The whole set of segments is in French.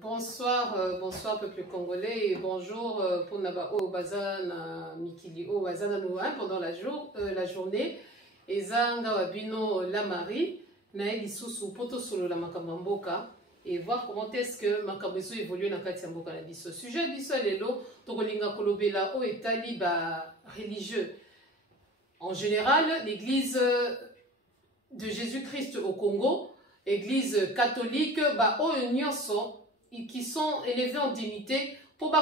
Bonsoir peuple congolais et bonjour pour Naba Obazana Mikili Obazana Noua pendant la journée. Ezanga Wabino Lamari, Naël Issoussou Poto Solo la Makamamboka et voir comment est-ce que Makabeso évolue dans Katiamboka la biso. Sujet biso lelo, Togolinga Kolobela o etali ba religieux. En général, l'église de Jésus-Christ au Congo, église catholique, qui sont élevés en dignité pour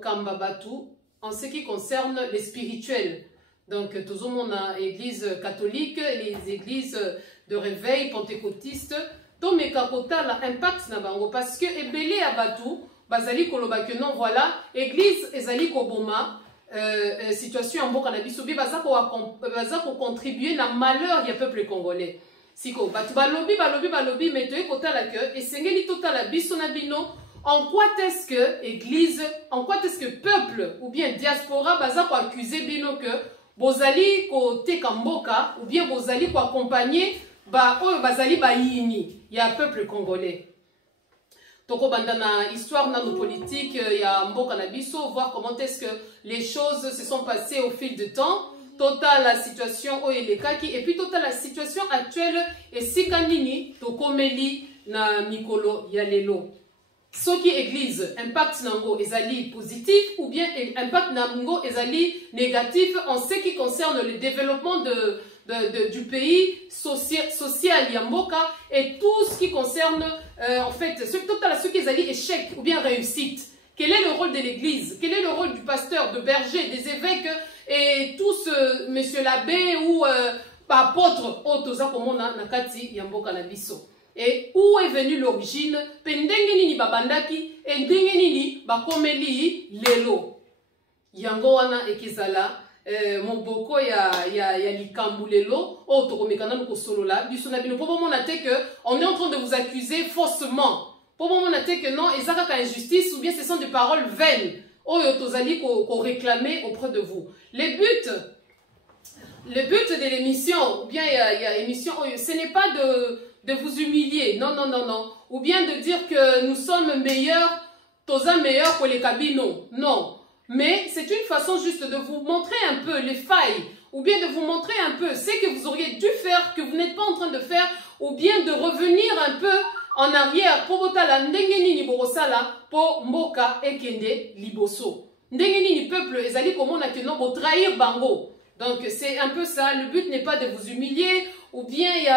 Kamba Batu en ce qui concerne les spirituels. Donc, tout le monde a église catholique, les églises de réveil pentecôtistes, donc mes kakota l'impact na bango parce que ebele à Batu, bazali koloba que non voilà, église ezali koboma. Situation en boka na bisobi baza ko contribuer na malheur du peuple congolais. Siko batu balobi mais tu kota la que et sengeli total biso na bino en quoi est-ce que église, en quoi est-ce que peuple ou bien diaspora baza ko accuser bino que bozali ko teka mboka ou bien bozali ko accompagner ba oyo bazali ba yini ya peuple congolais. Toko bandana histoire nano politique ya mboka na biso, voir comment est-ce que les choses se sont passées au fil du temps, total la situation oyelekaki et puis total la situation actuelle et sikanini tokomeli na mikolo ya lelo. Ce qui église impact nango ezali positif ou bien impact nango ezali négatif en ce qui concerne le développement du pays social Yamboka et tout ce qui concerne en fait ce qui est échec ou bien réussite. Quel est le rôle de l'église? Quel est le rôle du pasteur, de berger, des évêques et tous monsieur l'abbé ou apôtre Otoza Komona Nakati Yamboka Nabiso? Et où est venue l'origine? Pendengeni babandaki et ndengeni bakomeli lelo. Yango wana ekizala moboko ya likambu lelo o tokomekana ko solola biso na bino popo mona te que on est en train de vous accuser faussement. Popo mona te que non ezaka ka injustice ou bien ce sont des paroles vaines oyo tozali ko réclamer auprès de vous. Le but de l'émission ou bien il y a émission ce n'est pas de vous humilier, non, ou bien de dire que nous sommes meilleurs, toza meilleurs que les cabinons, non. Mais c'est une façon juste de vous montrer un peu les failles, ou bien de vous montrer un peu ce que vous auriez dû faire, que vous n'êtes pas en train de faire, ou bien de revenir un peu en arrière pour botala ndengeni ni borosala pour mboka ekende liboso. Ndengeni ni peuple ezali komona que non bo trahir bango. Donc c'est un peu ça, le but n'est pas de vous humilier ou bien il y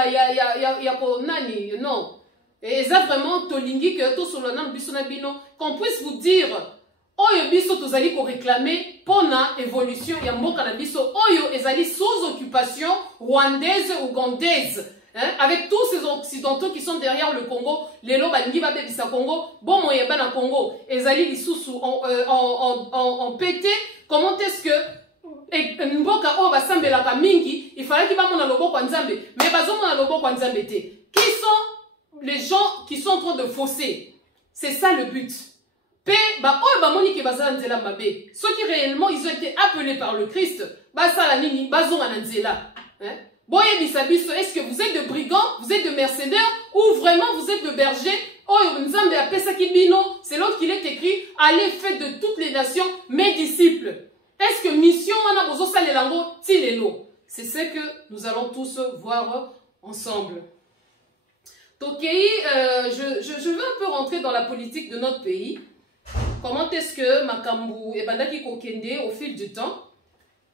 a nani, non. Et ça vraiment tolingi que to solonam bisonabino qu'on puisse vous dire oyo biso tozali ko réclamer pona évolution ya mboka na biso oyo ezali sous occupation rwandaise ou ougandaise. Hein? Avec tous ces occidentaux qui sont derrière le Congo, les loba ngiba bebisa Congo, bon moyeba na Congo, ezali lisusu en pété, comment est-ce que mboka o basambelaka mingi il fallait qu'il va mona loboko nzambe mais bazo mona loboko nzambe te. Qui sont les gens qui sont en train de fausser? C'est ça le but. Pe ba o ba moni ke bazala nzela mabe ceux qui réellement ils ont été appelés par le Christ basala nini bazonga na nzela. Hein? Boye bisabiso, est-ce que vous êtes de brigands, vous êtes de mercenaires ou vraiment vous êtes de bergers? Oh nzambe apesa kibino, c'est l'autre qui l'est écrit, allez faites de toutes les nations mes disciples. Est-ce que mission wana bozo salelango tilelo? C'est ce que nous allons tous voir ensemble. Tokei, je veux un peu rentrer dans la politique de notre pays. Comment est-ce que makambu et bandaki kokende au fil du temps?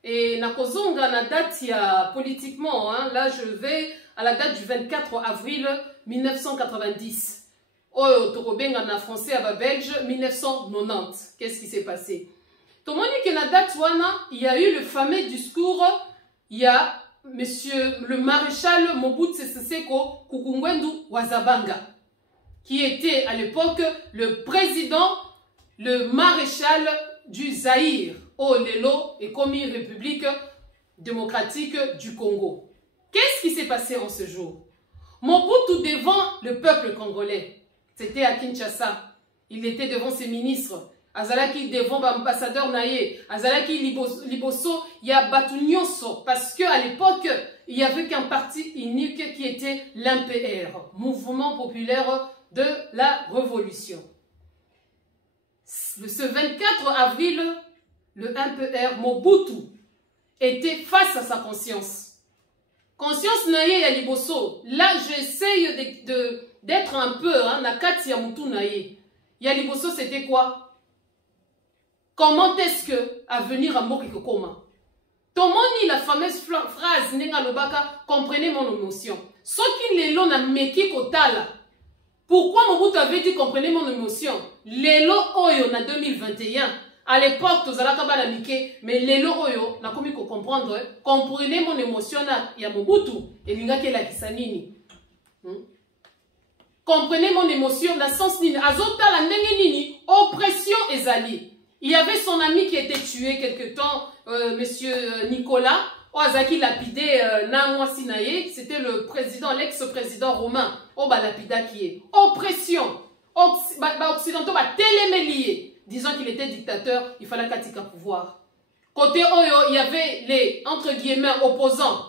Et nakozonga na date ya politiquement, hein, là je vais à la date du 24 avril 1990. Oh, tokobenga na français à belge 1990. Qu'est-ce qui s'est passé? Tout le monde dit que la date il y a eu le fameux discours, il y a monsieur le maréchal Mobutu Sese Seko Kukungwendu Wazabanga, qui était à l'époque le président, le maréchal du Zaïre, au Lelo et commis République démocratique du Congo. Qu'est-ce qui s'est passé en ce jour? Mobutu devant le peuple congolais, c'était à Kinshasa, il était devant ses ministres. Azalaki devant l'ambassadeur Naye, Azalaki Liboso, il y a Batunyonso, parce qu'à l'époque, il n'y avait qu'un parti unique qui était l'MPR, Mouvement Populaire de la Révolution. ce 24 avril, le MPR Mobutu était face à sa conscience. Conscience naye ya liboso. Là, j'essaye d'être un peu, nakati ya mutu naye. Ya liboso, c'était quoi? Comment est-ce que avenir à Mboka Kokoma? Tomoni la fameuse phrase Nenga Lobaka, comprenez mon émotion. Ce qui lelo na meki kotala. Pourquoi Mobutu avait dit comprenez mon émotion? Lelo oyo na 2021. À l'époque, tous allons la mike, mais lelo oyo na komi ko comprendre. Comprenez mon émotion na ya Mobutu et linga ke la kisanini. Comprenez mon émotion na sens nini. Azota la ndenge nini oppression ezali. Il y avait son ami qui était tué quelque temps, monsieur Nicolas, Oazaki lapidé na Sinaye, c'était le président, l'ex-président romain, Oba lapida qui est. Oppression. Occidentaux va télémélier. Disant qu'il était dictateur, il fallait qu'atika pouvoir. Côté Oyo, il y avait les, entre guillemets, opposants.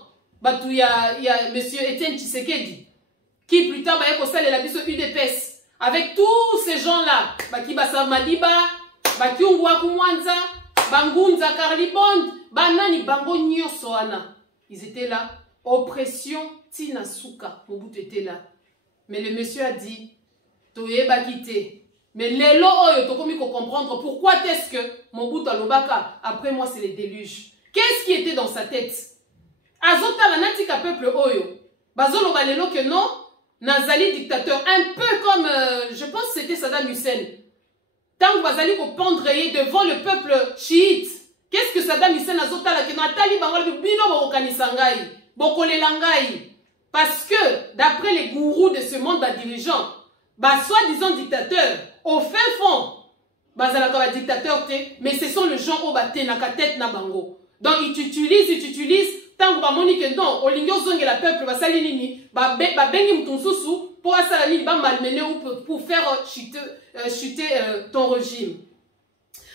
Il y a monsieur Étienne Tshisekedi, qui plus tard va être la biso UDPS. Avec tous ces gens-là, qui basa Madiba, Bakiungwa Kumwanza, Bangunza Karlibond, Banani Bango Nyosoana. Ils étaient là. Oppression Tina Souka. Mobutu était là. Mais le monsieur a dit, Toye Bakite. Mais les lots, tu as comprendre pourquoi est-ce que Mobutu Alobaka, après moi, c'est les déluges. Qu'est-ce qui était dans sa tête? Azota la natika peuple Oyo. Bazolo balelo que non, Nazali dictateur. Un peu comme, je pense que c'était Saddam Hussein. Tant que Bazali ko pendreye devant le peuple chiite. Qu'est-ce que Saddam Hussein Azota la que Natali Bangal Bino Bokanisangai, Bokolelangai. Parce que, d'après les gourous de ce monde dirigeant, soi-disant dictateur, au fin fond, bazalaka dictateur mais ce sont les gens au bate na tête na bango. Donc ils t'utilisent tant que bamoni que non, olingyo zonge la peuple basali nini, bengi mtunsusu pour asala nini ba malmener ou pour faire chuter ton régime.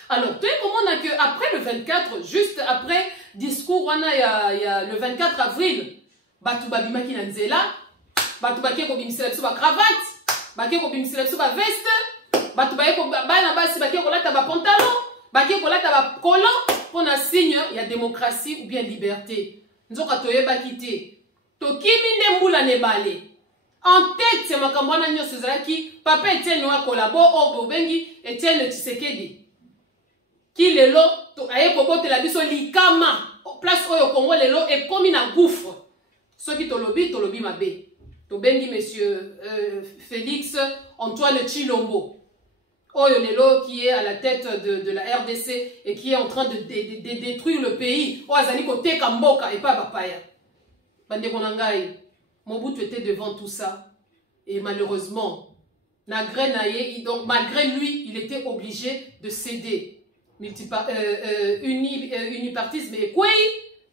Alors, tu sais comment on a que après le 24, juste après discours on a le 24 avril, batu babima ki na nzela, batu bakie ko bimisela biso ba cravate, bakie ko bimisela biso ba veste. Batu baye ko bana basi bakie ko lata ba pantalon, bakie ko lata ba collant pour un signe il y a démocratie ou bien liberté. Nzoka toye bakité. To kimi ndembula ne balé. En tête c'est makambo na nyo sezalaki papa Etienne wa kolabo o bengi Etienne Tshisekedi. Ki lelo to aye ko botela biso likama place oyo Congo lelo et comme na gouffre. Ceux qui tolobi mabe. To bengi monsieur Félix Antoine Tshilombo. Oyo Lelo qui est à la tête de la RDC et qui est en train de détruire le pays. Oazali kote Kamboka et pas Bapaya. Bande konangai, Mobutu était devant tout ça. Et malheureusement, donc malgré lui, il était obligé de céder. Unipartisme et quoi?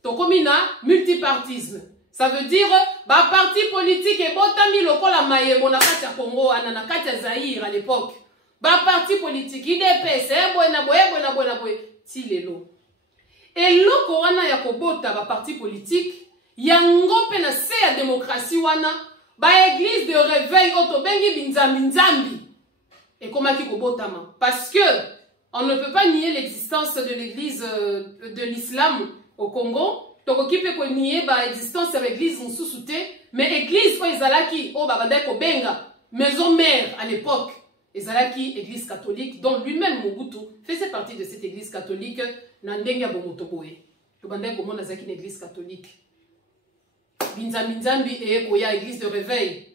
Tokomina, multipartisme. Ça veut dire, parti politique et botami lokola maye monakati ya Congo, ananakati ya Zaïre à l'époque. Parti politique, IDPS, tilelo. Et loko wana ya kobota parti politique, yango pe na se ya démocratie wana, église de réveil otobengi binzambi nzambi. Et comment ki kobotama? Parce que on ne peut pas nier l'existence de l'église de l'islam au Congo. Tokoki pe ko nier l'existence de l'église Nsusuté, mais église o ezalaki o babanda ko benga maison mère à l'époque. Ezalaki église catholique dont lui-même Mobutu faisait partie de cette église catholique na ndenga bomotoboé. To bandai ko mona zaki une église catholique. Binzambi nzambi e koya église de réveil.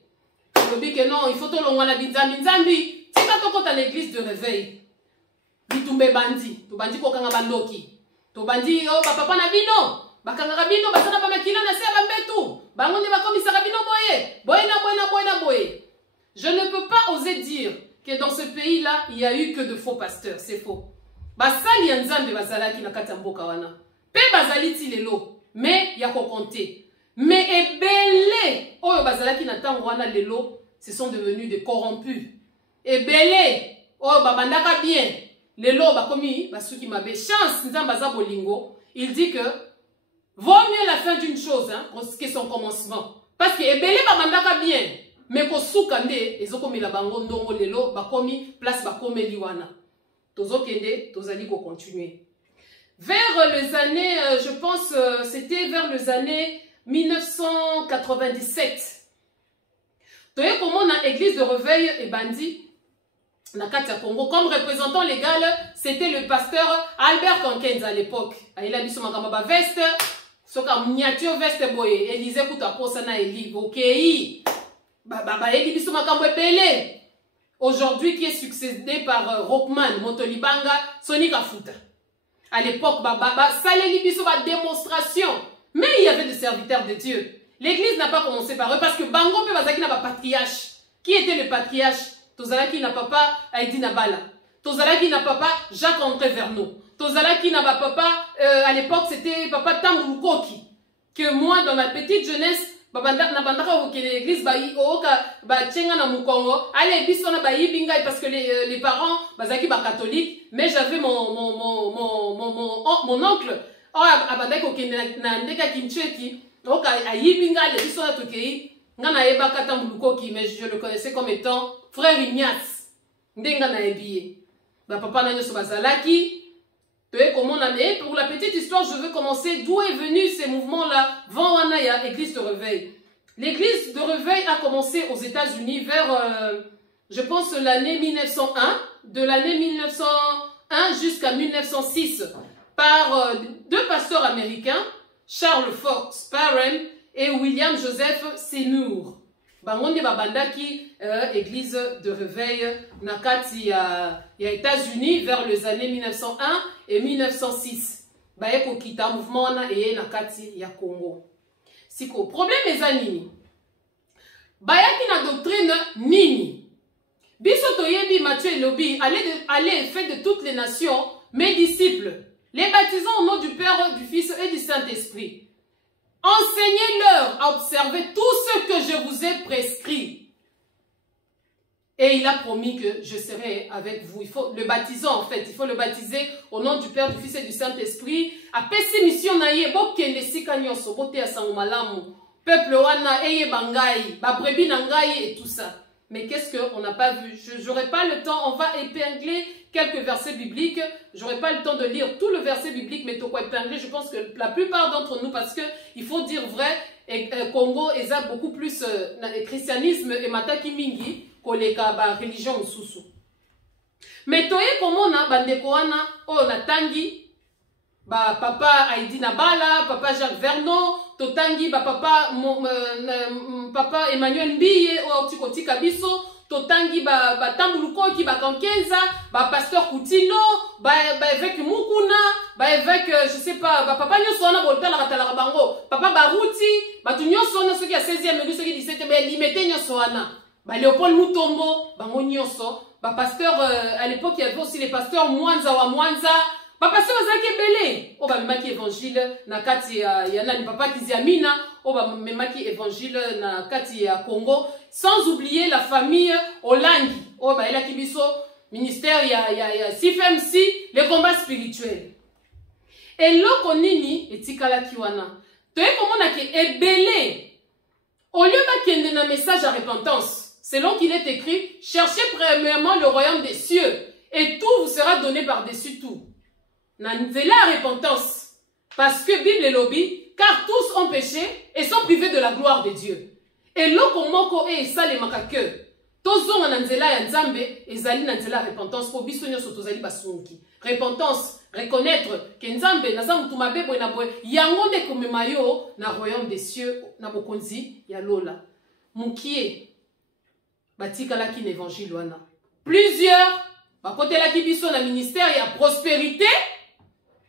Lobi que non, il faut to longwana binzambi nzambi, tika to kota l'église de réveil. Bitumbe bandi, to bandi ko kanga bandoki. To bandi o papa na bino, bakanga bino basana ba makina na se ba mbetu. Bango ne bakomisa bino boye. Boye. Je ne peux pas oser dire que dans ce pays-là, il n'y a eu que de faux pasteurs. C'est faux. Basali ya nzambe bazalaki na kati ya mboka wana. Pe bazali ti lelo. Mais ya ko compter. Mais ebele oyo bazalaki na tango wana lelo, ce sont devenus des corrompus. Ebele oyo babandaka bien. Lelo bakomi basuki mabe. Chance nzambe za bolingo. Il dit que vaut mieux la fin d'une chose que son commencement. Parce que ebele babandaka bien. Mais ko souka nde ezoko mila bango ndongo lelo bakomi place bakome liwana. tozokende tozali ko continuer. Vers les années, je pense, c'était vers les années 1997. Toye comment na église de réveil et bandi na Katia Congo. Comme représentant légal, c'était le pasteur Albert Kankenza à l'époque. Il a dit sur ma veste, sur ma miniature veste boye. Élisée Kouta Posana Eli. Ok. Eli sur ma belé. Aujourd'hui, qui est succédé par Rockman, Motolibanga, Sonic Afuta. À l'époque, ça les biso ba démonstration. Mais il y avait des serviteurs de Dieu. L'église n'a pas commencé par eux parce que Bango pe bazaki na ba patriarche. Qui était le patriarche? Tozalaki na papa Aïdi Nabala. Tozalaki na papa Jacques-André Verneau. Tozalaki na papa, à l'époque c'était papa Tamboukoki. Que moi, dans ma petite jeunesse, l'église tchenga na mukongo allez biso na binga parce que les parents bazaki ba catholique, mais j'avais mon oncle abandaki okende na ndeka kincheki oka ayibinga le biso na tokei ngana yeba kata mulukoki, mais je le connaissais comme étant frère Ignace ndenga na ebiye ba papa na nyoso bazalaki. Pour la petite histoire, je veux commencer d'où est venu ces mouvements-là. Vanwanaya, église de réveil. L'église de réveil a commencé aux États-Unis vers, je pense, l'année 1901. De l'année 1901 jusqu'à 1906. Par deux pasteurs américains, Charles Fox Parham et William Joseph Seymour. Bangondi babandaki église de réveil nakati ya États-Unis vers les années 1901 et 1906. Baye ko kita mouvement na et nakati ya Congo. Siko problème ezanini. Bayaki na doctrine nini. Biso toyebi Matthieu elobi allez fait de toutes les nations mes disciples, les baptisant au nom du Père, du Fils et du Saint-Esprit. Enseignez-leur à observer tout ce que je vous ai prescrit. Et il a promis que je serai avec vous. Il faut le baptiser en fait. Il faut le baptiser au nom du Père, du Fils et du Saint-Esprit. Apesi mission na ye bokende sika nyonso bote ya sango malamu. Peuple wana eye bangai, ba brebi na ngai et tout ça. Mais qu'est-ce qu'on n'a pas vu? Je n'aurai pas le temps. On va épingler quelques versets bibliques. J'aurai pas le temps de lire tout le verset biblique, mais toi épingler, je pense que la plupart d'entre nous, parce que il faut dire vrai, et Congo est beaucoup plus christianisme et mataki mingi koleka ba religion mususu. Mais toye comment na bandeko wana o na tangi ba papa Aïdi Nabala, papa Jacques Verneau, totangi ba papa Emmanuel Mbiye o tikotika biso. Totangi ba Tambulukoki ba Kankenza, ba pasteur Koutino, ba évêque Mukuna, ba évêque je sais pas, ba papa nyosona bolta la katala bango, papa Baruti, ba tu nyosona ceux qui a 16e et ceux qui 17e ba limité nyosona. Ba Léopold Mutombo, bango nyoso, ba pasteur à l'époque il y avait aussi les pasteurs Mwanza wa Mwanza, ba pasteur Zaki Belé, o ba maki évangile na kati ya nani papa Kiziamina, o ba memaki évangile na kati ya Congo. Sans oublier la famille Olangi. Oh, bah, il a kibiso, ministère, il y a CFMC, les combats spirituels. Et l'okonini, et tikala kiwana. Tu es comment on a qui est belé. Au lieu qu'il y ait un message à repentance, selon qu'il est écrit, cherchez premièrement le royaume des cieux, et tout vous sera donné par-dessus tout. Nanzela à repentance. Parce que Bible et lobby, car tous ont péché et sont privés de la gloire de Dieu. Et loko moko e sale makake tozonga na nzela ya nzambe ezali na nzela repentance po biso nyonso tozali basungi. Repentance, reconnaître que nzambe na zamu tumabebo na boy yango nde komema yo na royaume des cieux na bokonzi ya lola. Mukie batikala ki évangile wana. Plusieurs bakotelaki biso na ministère ya prospérité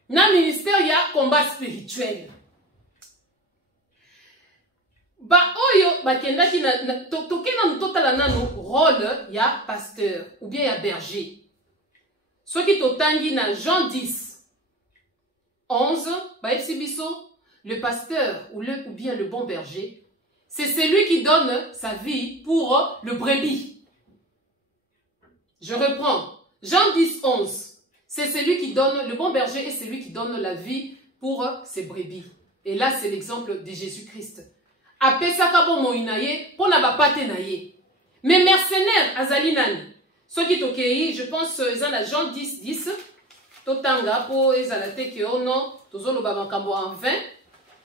na ministère ya combat spirituel. Ba oyo bakendaki tokena totala nano rôle ya pasteur ou bien ya berger. Soki totangi na Jean 10 11 ba exibiso le pasteur ou bien le bon berger, c'est celui qui donne sa vie pour le brebis. Je reprends. Jean 10 11. C'est celui qui donne, le bon berger est celui qui donne la vie pour ses brebis. Et là c'est l'exemple de Jésus-Christ. Apesaka bo moinaye pona ba pate naye. Mais mercenaire azali nani. Ce qui est je pense, ils ont la Jean 10, 10. Totanga, po, ils ont la tête que, oh non, tozo lo babakambo en 20.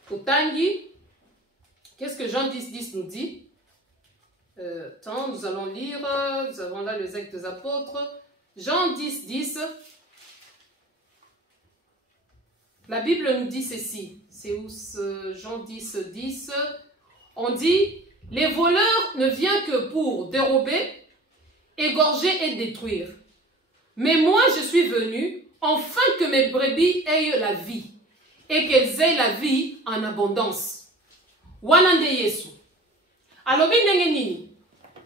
Totangi. Qu'est-ce que Jean 10, 10 nous dit? Attends, nous allons lire. Nous avons là les actes des apôtres. Jean 10, 10. La Bible nous dit ceci. C'est où Jean 10, 10. On dit, les voleurs ne viennent que pour dérober, égorger et détruire. Mais moi, je suis venu, afin que mes brebis aient la vie, et qu'elles aient la vie en abondance. Wanande Yesu. Alors,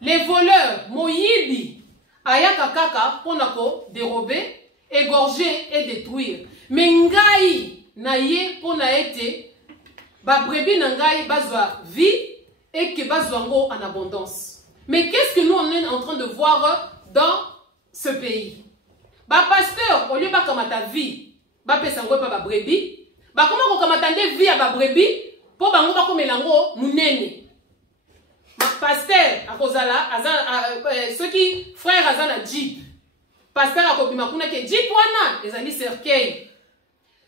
les voleurs, moyibi, ayaka kaka, ponako, dérober, égorger et détruire. Mais ngai, naye, pona ete, ba brebis nangai, bazwa vie, et que bazwango en abondance. Mais qu'est-ce que nous on est en train de voir dans ce pays? Ba pasteur, au lieu de kamata vie, ba pesango pa ba brebis, ba comment kamata vie à ba brebis, pour bango ba komelango munene. Ma pasteur akozala ceux qui frère azana jeep. Pasteur akobima kuna ke jeep wana ezali cercueil.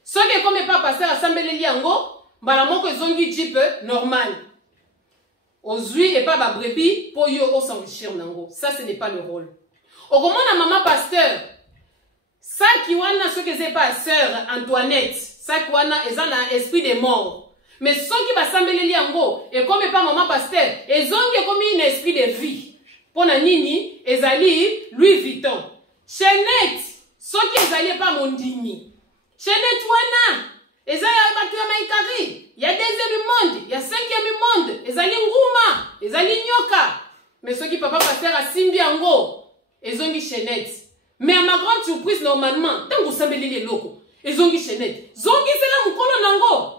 Ceux qui comme pas pasteur assembleli yango, mbala moko ezongi jeep normal. Ozui et pas ba brebis pour yo s'enrichir nango. Ça ce n'est pas le rôle. Au moment na maman pasteur, ça qui wana ce que c'est pas sœur Antoinette, ça qui wana ezana esprit de mort. Mais ceux qui va sambeleli yango et comme pas maman pasteur, ezongi comme un esprit de vie. Pona nini ezali Louis Vuitton. Chanel, ceux qui ezali pas mondimi. Chanel wana ezali batu ya maikari. Il y a deuxième monde, il y a cinquième monde. Ezali nguma, ezali nyoka. Mais ceux qui papa pasteur a simbi yango, ezongi Chanel. Mais à ma grande surprise normalement, tant que vous savez les locaux, ezongi Chanel. Zongi c'est là mukolo nango.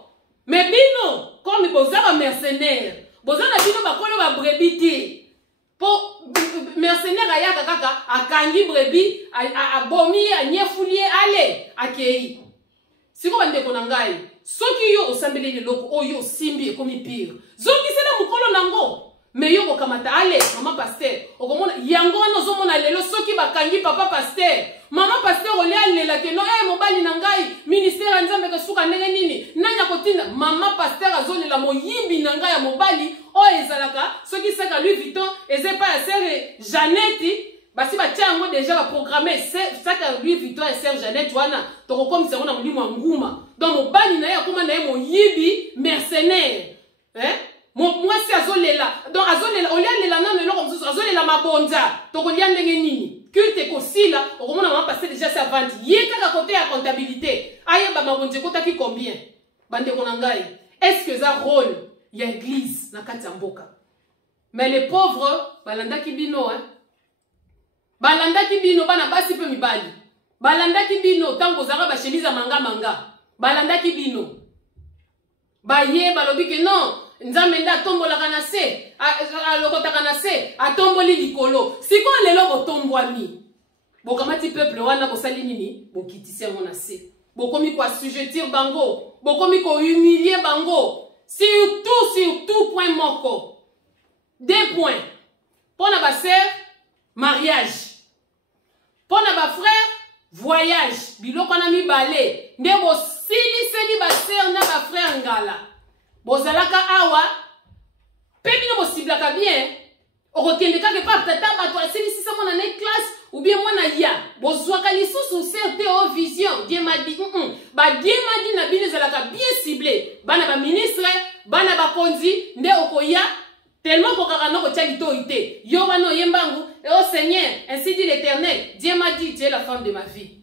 Mais bino, comme bozara mercenaire, bozana bino bakolo ba brebiti. Pour mercenaire ayaka kaka, akangi brebi, a bomi, a nyefulie, ale, akei. Si vous avez des ceux qui yo osambeli les locaux, oh yo simbi comme pire. Zongi c'est là mukolo nango. Mais yo kamata ale, maman pasteur. Okomona yango no zomona lelo ceux qui bakangi papa pasteur. Maman pasteur ole alela ke no mobali nangai ministère nzambe ke suka ndenge nini. Nanya kotina maman pasteur azolela moyimbi nangai ya mobali o ezalaka ceux qui seka Louis Vuitton eze pas sere Jeannette. Basi ba tiango déjà va programmer ça que Louis Vuitton et Serge Jeannette wana to comme c'est on a mulimo nguma donc mobali na ya kuma na mo yibi mercenaire moi c'est azolela donc azolela olialela na lelo comme ça azolela mabonza to kolia ndenge nini culte ko sila o komona mama passer déjà sa vente yeka ka côté à comptabilité aye ba mabonze kota ki combien bande konangai est-ce que ça rôle il y a église na kati mboka mais les pauvres balanda kibino balanda kibino bana basi pe mibali balanda kibino tango zara ba chemise manga manga balanda kibino baye balobi ke non nzambe nda tombola kana se alokota kana se atomboli likolo siko lelo botombwami bokamati peuple wana bosali nini bokitisi ngona se bokomi ko assujettir bango bokomi ko humilier bango surtout point moko 2 points pour na ba sœur mariage. Pour na ba frère, voyage. Biloko na mi balé. Nde bo sili ba sœur na ba frère ngala. Bozalaka awa. Pebi no bo siblaka bien. Okokendeka ke pa tata ba to sili sisa mona na classe ou bien mona ya. Bozwaka lisusu CRTO vision. Dieu m'a dit ba Dieu m'a dit na bino zalaka bien ciblé. Bana ba ministre, bana ba konzi nde okoya tellement pour qu'on a autorité. Yo wano yembangu. Oh Seigneur, ainsi dit l'Éternel. Dieu m'a dit, tu es la femme de ma vie.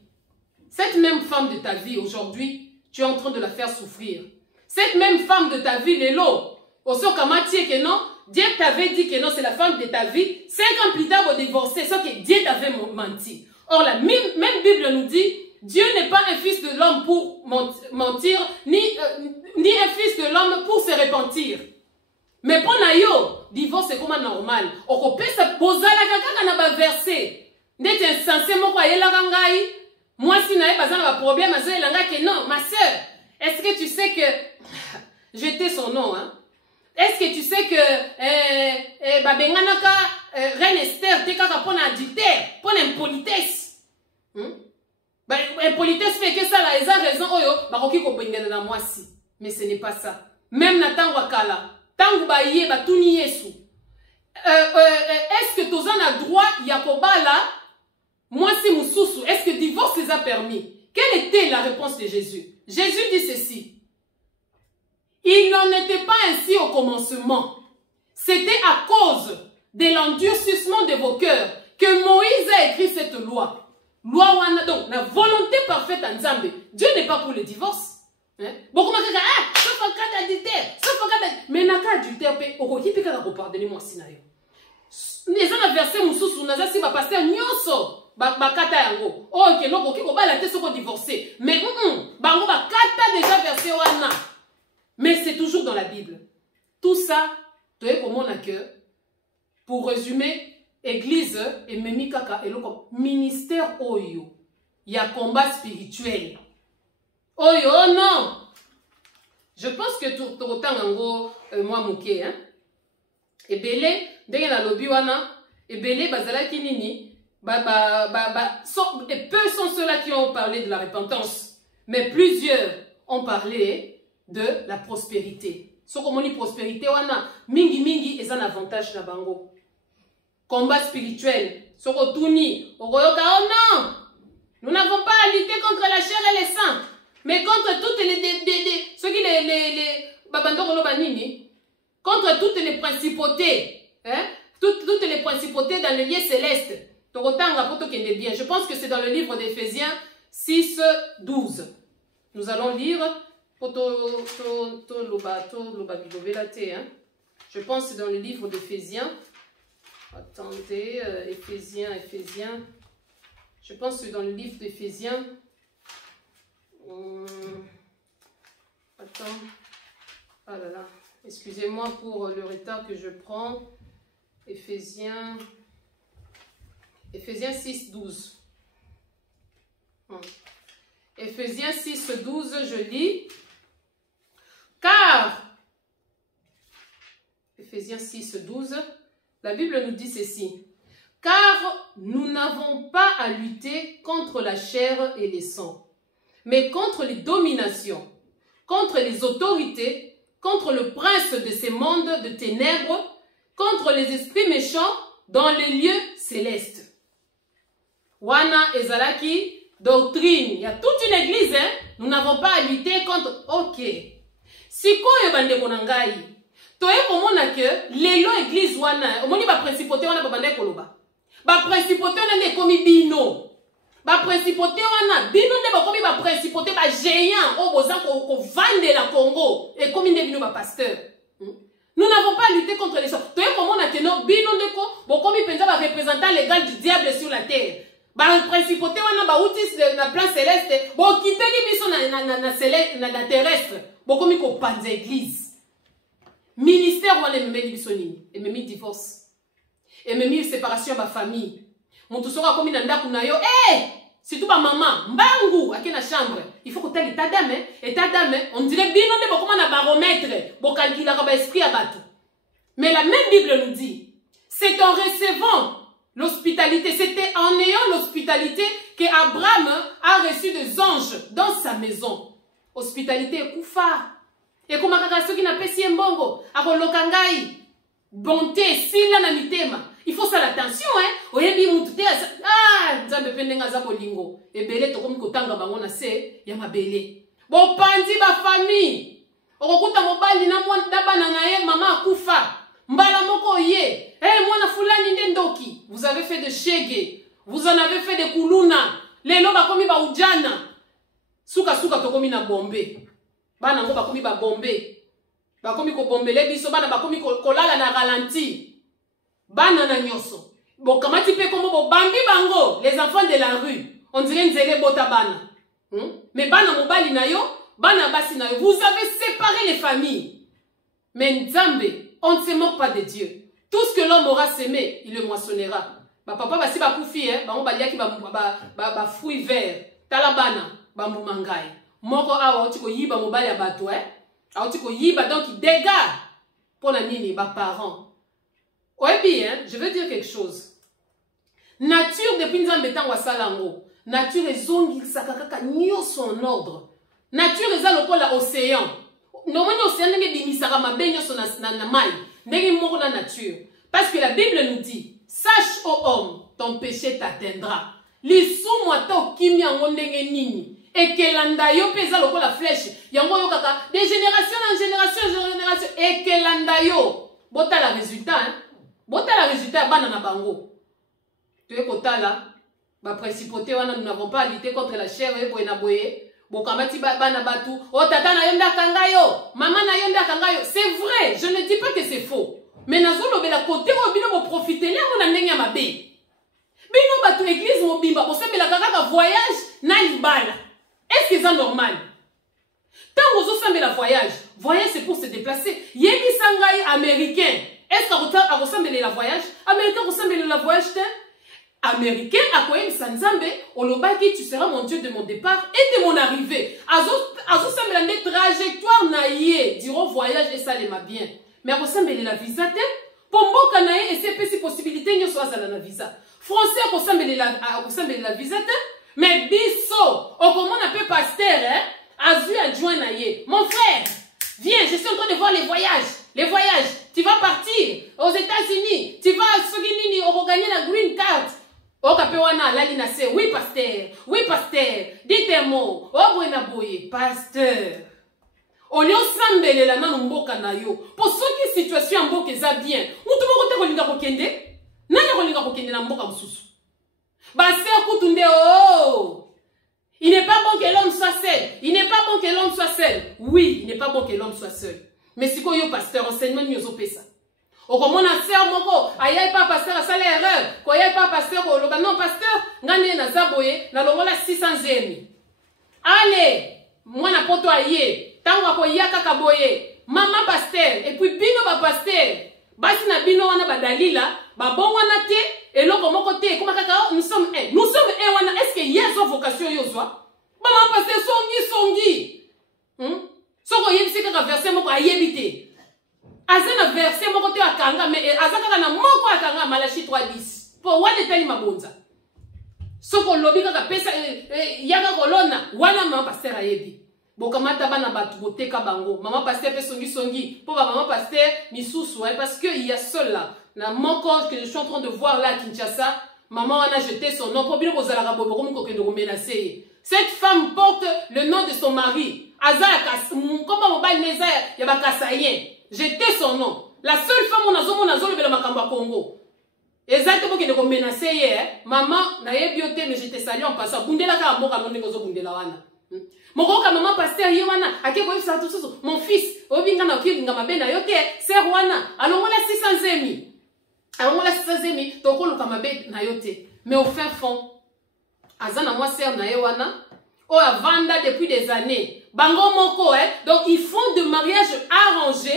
Cette même femme de ta vie aujourd'hui, tu es en train de la faire souffrir. Cette même femme de ta vie, Lélo, au so kamati que non, Dieu t'avait dit que non, c'est la femme de ta vie. 5 ans plus tard, vous divorcez, sauf que Dieu t'avait menti. Or la même Bible nous dit, Dieu n'est pas un fils de l'homme pour mentir, ni un fils de l'homme pour se repentir. Mais pour nayo, divorce c'est comme normal. Okopé ça posa la kaka na ba verset. D'être insensé moko ayela kangai. Moi si nae bazana ba problème azo elanga que non, ma sœur. Est-ce que tu sais que jeter son nom hein? Est-ce que tu sais que ba benganaka reine Esther te kaka pona adultère, pona impolitesse. Impolitesse fait que ça là, ils ont raison, oyo, baroki ko bengana na mwasi. Mais ce n'est pas ça. Même na tango akala, tango ba yé ba tuni yesu. Est-ce que tozan a droit yakobala mwasi mususu? Est-ce que divorce les a permis? Quelle était la réponse de Jésus? Jésus dit ceci. Il n'en était pas ainsi au commencement. C'était à cause de l'endurcissement de vos cœurs que Moïse a écrit cette loi. Loi wana, donc, la volonté parfaite en Zambé. Dieu n'est pas pour le divorce. Beaucoup de gens disent, sauf en cas d'adultère, sauf en cas d'adultère. Mais dans le cas d'adultère, pardonnez-moi, Sinayo. Les gens ont versé mon sous, n'a pas pasteur nyonso, bakata yango. Ok, non, ok, on va la tête sur divorcer. Mais, bango bakata déjà versé wana. Mais c'est toujours dans la Bible. Tout ça, tu es comme on a que, pour résumer, Église et Memi Kaka et le ministère Oyo. Il y a combat spirituel. Oyo, oh non! Je pense que tout autant en gros, moi, mouké, hein? Et belé, dès que la lobby wana, et belé, bazala kinini, et peu sont ceux-là qui ont parlé de la repentance. Mais plusieurs ont parlé de la prospérité. Ce qu'on dit prospérité, wana, mingi, est un avantage na bango. Combat spirituel. Sokotuni. Oh non! Nous n'avons pas à lutter contre la chair et les sangs. Mais contre toutes contre toutes les principautés. Hein? Toutes les principautés dans le lieu céleste. Je pense que c'est dans le livre d'Éphésiens 6, 12. Nous allons lire. Je pense que c'est dans le livre d'Éphésiens. Attendez, Éphésiens. Je pense que dans le livre d'Éphésiens. Attends. Ah là là. Excusez-moi pour le retard que je prends. Éphésiens 6, 12. Éphésiens 6, 12, je lis. Car, Éphésiens 6, 12, la Bible nous dit ceci. Car nous n'avons pas à lutter contre la chair et les sangs, mais contre les dominations, contre les autorités, contre le prince de ces mondes de ténèbres, contre les esprits méchants dans les lieux célestes. Wana ezalaki doctrine. Il y a toute une église, hein? Nous n'avons pas à lutter contre... Ok. Sikoyo bande konangai. Toye komona que lelo église wana, omoni ba principauté wana babande koloba. Ba principauté wana ne komi bino. Ba principauté wana bino ne ba komi ba principauté ba géant o boza ko vande la Congo et komi ne bino ba pasteur. Nous n'avons pas à lutter contre les choses. Toye komona que no bino ne ko bo komi penza ba représentant légal du diable sur la terre. Ba principauté wana ba outis na plan céleste bo kiteli biso na terrestre. Bo komi ko panza église. Ministère wana ememeli biso nini? Ememi divorce. Ememi séparation ba famille. Mutu soka komi na ndaku na yo, surtout ba maman, mbangu ake na chambre. Il faut que tu aies l'état d'âme, on dirait bino ne bokoma na baromètre, bo calculer ba esprit à bateau. Mais la même Bible nous dit, c'est en recevant l'hospitalité, c'était en ayant l'hospitalité que Abraham a reçu des anges dans sa maison. Hospitalité koufa. Et comme ceux qui n'a pas si mbongo, akolokangai, bonté, sila na mitema. Il faut ça l'attention, hein. Oyebi mutute nzambe pendenga za bolingo. Ebele to komi kotanga bango na se ya mabele. Bo pandi ba famille. Okokuta mobali na mwana bana na ye mama akufa. Mbala moko ye. Mwana fulani ndendoki. Vous avez fait de shege. Vous en avez fait de kuluna. Lelo ba komi ba ujana. Suka to komi na bombe. Bana ngo bakomi ba bombe. Bakomi ko bombele biso bana bakomi kolala na ralenti. Bana na nyoso. Bon kamati pe komo bo bambi bango les enfants de la rue. On dirait nzele bota bana. Mais bana mobali na yo, bana basi na yo. Vous avez séparé les familles. Mais Nzambe, on ne se moque pas de Dieu. Tout ce que l'homme aura semé, il le moissonnera. Ba papa basi ba kufi bango baliaki ba fruits verts. Talabana bambu mangai. Moko awa otiko yiba mobali ya bato otiko yiba donc dégâts pour la nini ba parents. Ouais bien, je veux dire quelque chose. Nature depuis nzambe tango asalango. Nature ezongisaka kaka nyonso en ordre. Nature eza lokola océan. Nomoni océan ndenge bimisaka mabe nyonso na mai. Ndenge moko na nature. Parce que la Bible nous dit, sache ô homme, ton péché t'atteindra. Lisumu ata okimi yango ndenge nini. Ekelanda yo pesa lokola flèche. Yango yo kaka de génération en génération ekelanda yo. Bota la résultat hein. Bota la résultat bana na bango. Tu es kotala ba principauté wana nous n'avons pas à lutter contre la chair et boyena boye. Bokamati bana batu. Oh tata na yonda kangayo. Maman na yonda kangayo. C'est vrai, je ne dis pas que c'est faux. Mais nazo lobela côté o bino bo profiter ni amona ndenge ya mabe. Bino batu église mobimba bo sembela kaka voyage na libala. Est-ce que c'est normal? Tant que vous la voyage c'est pour se déplacer. Yémi sangai américain. Est-ce que vous ressemblez la voyage? Américain ressemble la voyage? Américain, à quoi il s'ensemble? Olobaki, tu seras mon Dieu de mon départ et de mon arrivée. Azo semble la trajectoire naïe. Diront voyage et ça les m'a bien. Mais ressemble la visa te? Pombo kanaye et c'est si possibilité n'y soit la visa. Français ressemble la visa te? Mais biso, comment on appelle pasteur, hein? Azu adjoint naïe. Mon frère, viens, je suis en train de voir les voyages. Les voyages, tu vas partir aux États-Unis, tu vas à Soginini, on va gagner la green card. Oh, Kapewana, la linase, oui, pasteur, dites un mot. Oh, Bouenaboye, pasteur. On est ensemble, là, nan mboka na yo. Pour ceux qui situation en mboka za bien, ou tout le monde kolinga kokende? Nani kolinga kokende na mboka mususu? Pasteur Koutunde, oh! Il n'est pas bon que l'homme soit seul. Il n'est pas bon que l'homme soit seul. Oui, il n'est pas bon que l'homme soit seul. Mais si vous êtes pasteur, enseignement nous opé ça. Au comment on a serre moko, aïe pas pasteur à salaire erreur, quoi aïe pas pasteur au loba non pasteur, ngane na zaboye, na longola 600 zemi. Allez, moi na poto aïe, tango ko yaka kaboye, maman pasteur, et puis bino ba pasteur, basi na bino wana ba dalila, ba bon wana te, et loko moko te, comment kaka nous sommes un wana, est-ce que y a son vocation yozwa? Maman pasteur songi. Soko yebisi kaka verset moko ayebite. Azana verset moko te akanga mais azaka na moko akanga Malachi 3:10. Pour wana tali mabonza. Soko lobi kaka pesa yaka kolona wana mama pasteur ayebi. Bokamata bana batu boteka bango. Maman pasteur pe songi. Pour maman pasteur misusu parce que il y a seul là. Na moko que je suis en train de voir là à Kinshasa, maman a jeté son nom pour bien bozala rabobo comme ko kendo menacer. Cette femme porte le nom de son mari. Comment on va neza ya bakasayen. J'étais son nom. La seule femme on a zolo bela makamba Congo. Exactement qui ne menacer maman na yebiote mais j'étais salué en passant. Bundela ka mboka no ngo zo bundela wana. Moko ka maman pasteur yewana akeko yisa tout ça. Mon fils obinga na okinga mabena yote ser wana. Alongola 600 zemi. Alongola 600 zemi tokolo ka mabe na yote. Mais au fin fond azana moi ser na yewana. Oh, Vanda depuis des années. Bango moko, donc ils font de mariage arrangé.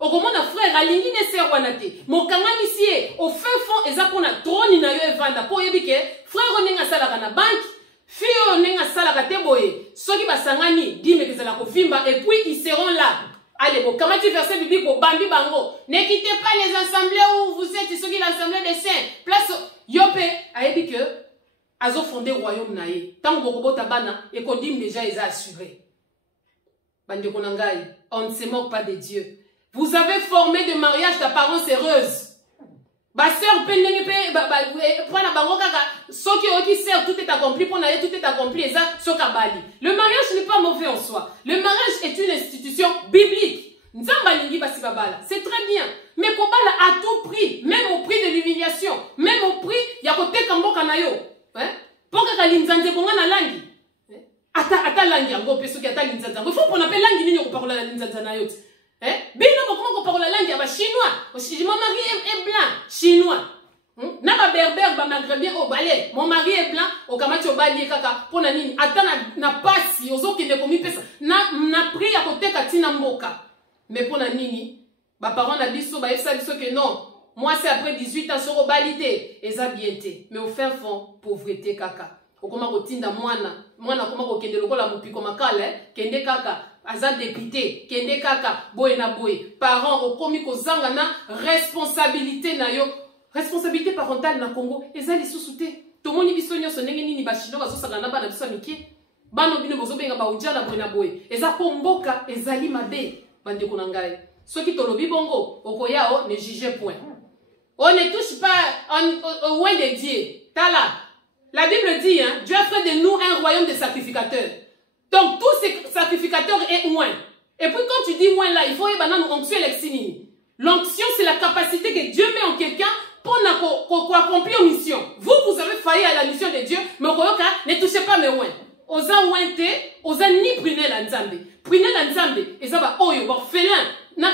Au moment de frère, alingi ne se wanate. Mon kangami ici, au fin fond, eza pona troni na yo e Vanda. Po yebike, frère onenga salaka na banque, fille onenga salaka teboye. Soki basangani, dime que c'est la kofimba, et puis ils seront là. Allez, bon, comment tu verset biblique au bambi bango? Ne quittez pas les assemblées où vous êtes, ceux qui l'assemblée des saints. Place, yope, ayebike. Azo fondé royaume naé. Tant que vous tabana et qu'on dit déjà ils ont assuré. Bande konangai, on ne se moque pas de Dieu. Vous avez formé de mariage d'apparence heureuse. Ba sœur penenge pe pour la bango kaka soki oki sœur tout est accompli pour naé tout est accompli eza soka bali. Le mariage n'est pas mauvais en soi. Le mariage est une institution biblique. Nzamba lingi basi babala. C'est très bien. Mais kobala à tout prix, même au prix de l'humiliation, même au prix ya kote kamboka na yo. Pour que l'inzanze bonga na langi. Ata langi yango peso ki ata l'inzanze. Il faut qu'on appelle langi nini ko parola la l'inzanze na yote. Bino comment ko parola langi ya ba chinois. Mon mari est blanc, chinois. Na ba berbère ba maghrébien au balé. Mon mari est blanc, au kamati au balé kaka pona nini. Ata na pasi ozoki ne komi pesa. Na pri ya kote katina mboka. Mais pona nini ba parents na biso ba esa biso que non. Moi, c'est après 18 ans sur obalité. Et ça bien été. Mais au fin fond, pauvreté kaka. Au comment rotinda moana comment kende lokola mupiko makale, kende kaka, aza député, kende kaka, boye na boye. Parents, au komi ko zanga na responsabilité na yo. responsabilité parentale na Congo, eza lisusu te. Tomoni biso nyonso ndenge nini bashino bazosaka na bana biso mike. Bano bino bozobenga ba ujana boye na boye. Eza po mboka ezali mabe bandeko na ngai. Soki tolobi bongo, okoyao ne juge point. On ne touche pas au loin de Dieu. Tala. La Bible dit, hein, Dieu a fait de nous un royaume de sacrificateurs. Donc tous ces sacrificateurs est loin. Et puis quand tu dis loin là, il faut y avoir l'onction et l'onction, c'est la capacité que Dieu met en quelqu'un pour accomplir une mission. Vous avez failli à la mission de Dieu, mais ne touchez pas mes loin. Osa ouente, osa ni prunel la nzambe. Prunel la nzambe, et ça va oyo, orphelin, na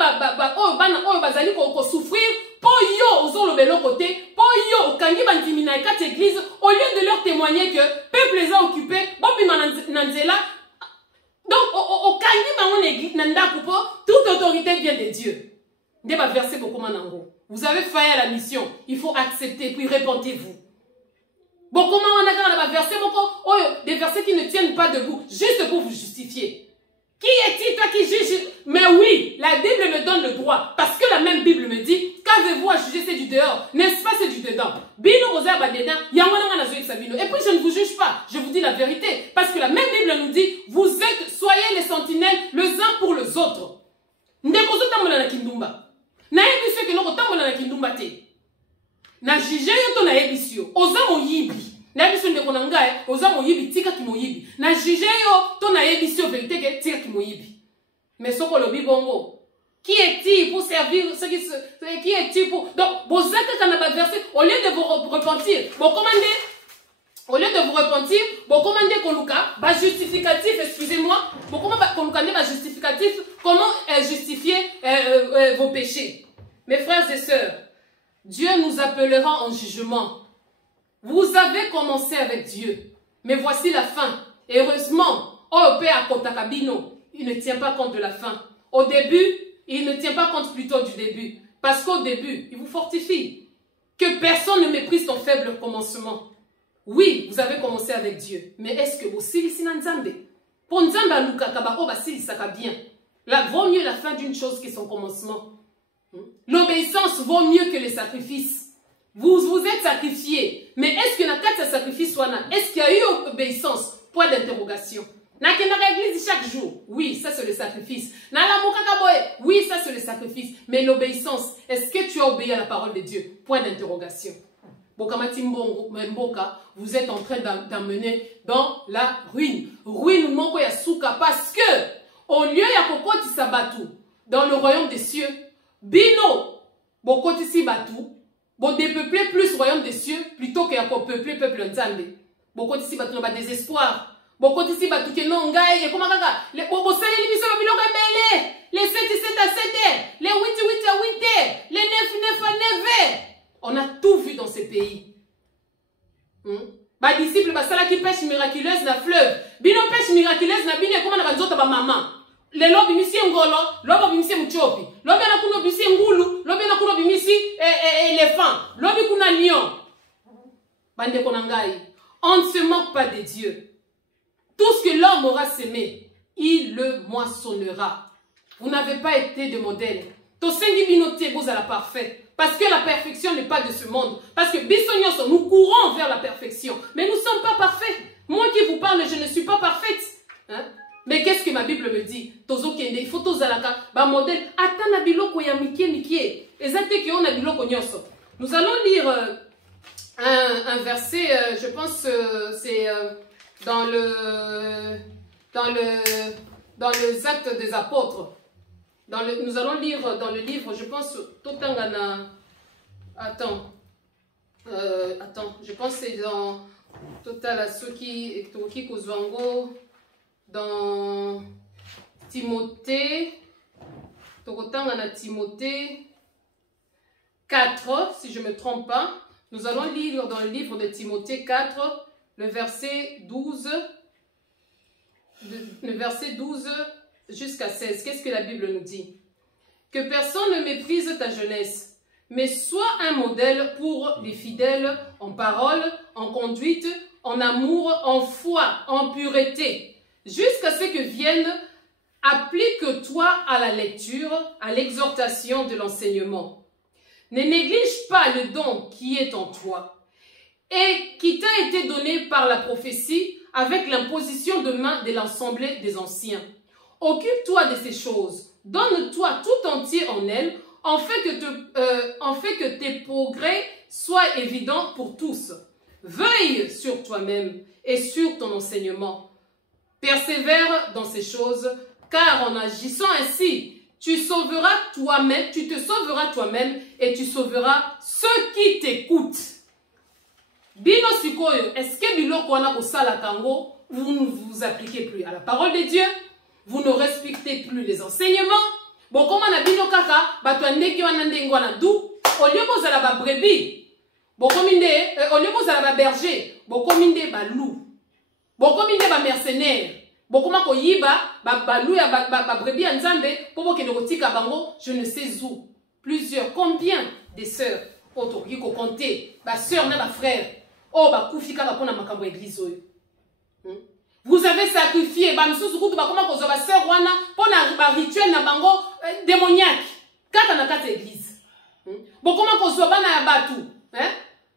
oyo bazali ko souffrir, po yo ozo le belo côté, po yo kangi bandimina et quatre églises, au lieu de leur témoigner que peuple les a occupés, bobi nanzela. Donc au kangi ba on église nanda kupo, toute autorité vient de Dieu. Débat verset beaucoup manango. Vous avez failli à la mission, il faut accepter puis répentez-vous. Bon, comment on a versé des versets qui ne tiennent pas debout, juste pour vous justifier. Qui est-il, toi qui juge? Mais oui, la Bible me donne le droit. Parce que la même Bible me dit, qu'avez-vous à juger, c'est du dehors. N'est-ce pas, c'est du dedans. Bino rosa badena, yamwana nazoïk sabino. Et puis je ne vous juge pas, je vous dis la vérité. Parce que la même Bible nous dit, soyez les sentinelles les uns pour les autres. Ndekozo tamola na kindumba. Na ebisyo ke noko tamola na kindumba te. Na jije yo to na ebisyo. Oza moyibi. Na ebisyo ndeko na ngai, oza moyibi tika ki moyibi. Na jije yo to na ebisyo vérité ke tika ki moyibi. Mais soko lobi bongo. Qui est-il pour servir ceux qui est-il pour donc bozaka kana ba verset au lieu de vous repentir. Bon commandez au lieu de vous repentir, bon commandez koluka ba justificatif, excusez-moi. Bon comment ba koluka ba justificatif, comment justifier vos péchés. Mes frères et sœurs, Dieu nous appellera en jugement. Vous avez commencé avec Dieu, mais voici la fin. Et heureusement, oh Père Kotakabino, il ne tient pas compte de la fin. Au début, il ne tient pas compte plutôt du début. Parce qu'au début, il vous fortifie. Que personne ne méprise ton faible commencement. Oui, vous avez commencé avec Dieu, mais est-ce que vous silisi na nzambe? Pour nzambe aluka kaba oba silisaka bien. Là, vaut mieux la fin d'une chose que son commencement. L'obéissance vaut mieux que les sacrifices. Vous êtes sacrifiés. Mais est-ce que dans quatre sacrifices, est-ce qu'il y a eu obéissance? Point d'interrogation. N'a qu'à l'église chaque jour. Oui, ça c'est le sacrifice. N'a la mukakaboye. Oui, ça c'est le sacrifice. Mais l'obéissance, est-ce que tu as obéi à la parole de Dieu? Point d'interrogation. Bokamati Mboka, vous êtes en train d'amener dans la ruine. Ruine moko ya souka parce que au lieu ya kokoti sabatu dans le royaume des cieux, bino bokoti si batu, bo dépeupler plus royaume des cieux plutôt que ya peupler peuple nzambe. Bokoti si batu na désespoir. Bokoti si batu ke non ngai et comment kaka les bobo sali biso biloko ebele, les 7 à 7, les 8 à 8, les 9 à 9. On a tout vu dans ces pays. Ba disciples basala qui pêche miraculeuse na fleuve. Bino pêche miraculeuse na bino comment na banzota ba maman. Le lobi misi ngolo, lobi misi mchopi. Lobi na kuno bisi ngulu, lobi na kuno bimisi éléphant, lobi kuna lion. Bande konangai. On ne se moque pas de Dieu. Tout ce que l'homme aura semé, il le moissonnera. Vous n'avez pas été de modèle. Tosengi bino tegos à la parfaite. Parce que la perfection n'est pas de ce monde. Parce que bisognoso, nous courons vers la perfection. Mais nous ne sommes pas parfaits. Moi qui vous parle, je ne suis pas parfaite. Hein? Mais qu'est-ce que ma Bible me dit? Tozo kende, il faut tozalaka, ba modèle. Atana biloko ya mikie. Exacte ki on a biloko nyoso. Nous allons lire un verset, je pense c'est dans les actes des apôtres. Nous allons lire dans le livre, je pense, Totangana. Attends, je pense que c'est dans Total Asoki Toki Kozwango, dans Timothée, Tokotangana Timothée 4, si je ne me trompe pas. Nous allons lire dans le livre de Timothée 4, le verset 12 jusqu'à 16. Qu'est-ce que la Bible nous dit? Que personne ne méprise ta jeunesse, mais sois un modèle pour les fidèles en parole, en conduite, en amour, en foi, en pureté, jusqu'à ce que vienne, applique-toi à la lecture, à l'exhortation de l'enseignement. Ne néglige pas le don qui est en toi et qui t'a été donné par la prophétie avec l'imposition de main de l'assemblée des anciens. Occupe-toi de ces choses. Donne-toi tout entier en elles, en fait que tes progrès soient évidents pour tous. Veille sur toi-même et sur ton enseignement. Persévère dans ces choses, car en agissant ainsi, tu te sauveras toi-même et tu sauveras ceux qui t'écoutent. Bino sikoyo, est-ce que biloko wana kosala kango, vous ne vous appliquez plus à la parole de Dieu? Vous ne respectez plus les enseignements? Bon, comment na bino kaka, batwa ndeki wana ndengo wana du, au lieu bozala ba brebis, au lieu bozala ba berger, bokominde ba loup, bokominde ba mercenaire, bokoma koyiba ba loup ya ba brebis ya nzambe, popo kende kotika bango, je ne sais où. Plusieurs, combien de sœurs, otoki ko compter, ba sœur na ba frère, oh ba kufi kaka pona makambo église oyo. Vous avez sacrifié, ba misusu kutu ba koma kozo ba sœur wana pona ba rituel na bango démoniaque. Kaka na kata église. Bokoma kozo bana ya batu,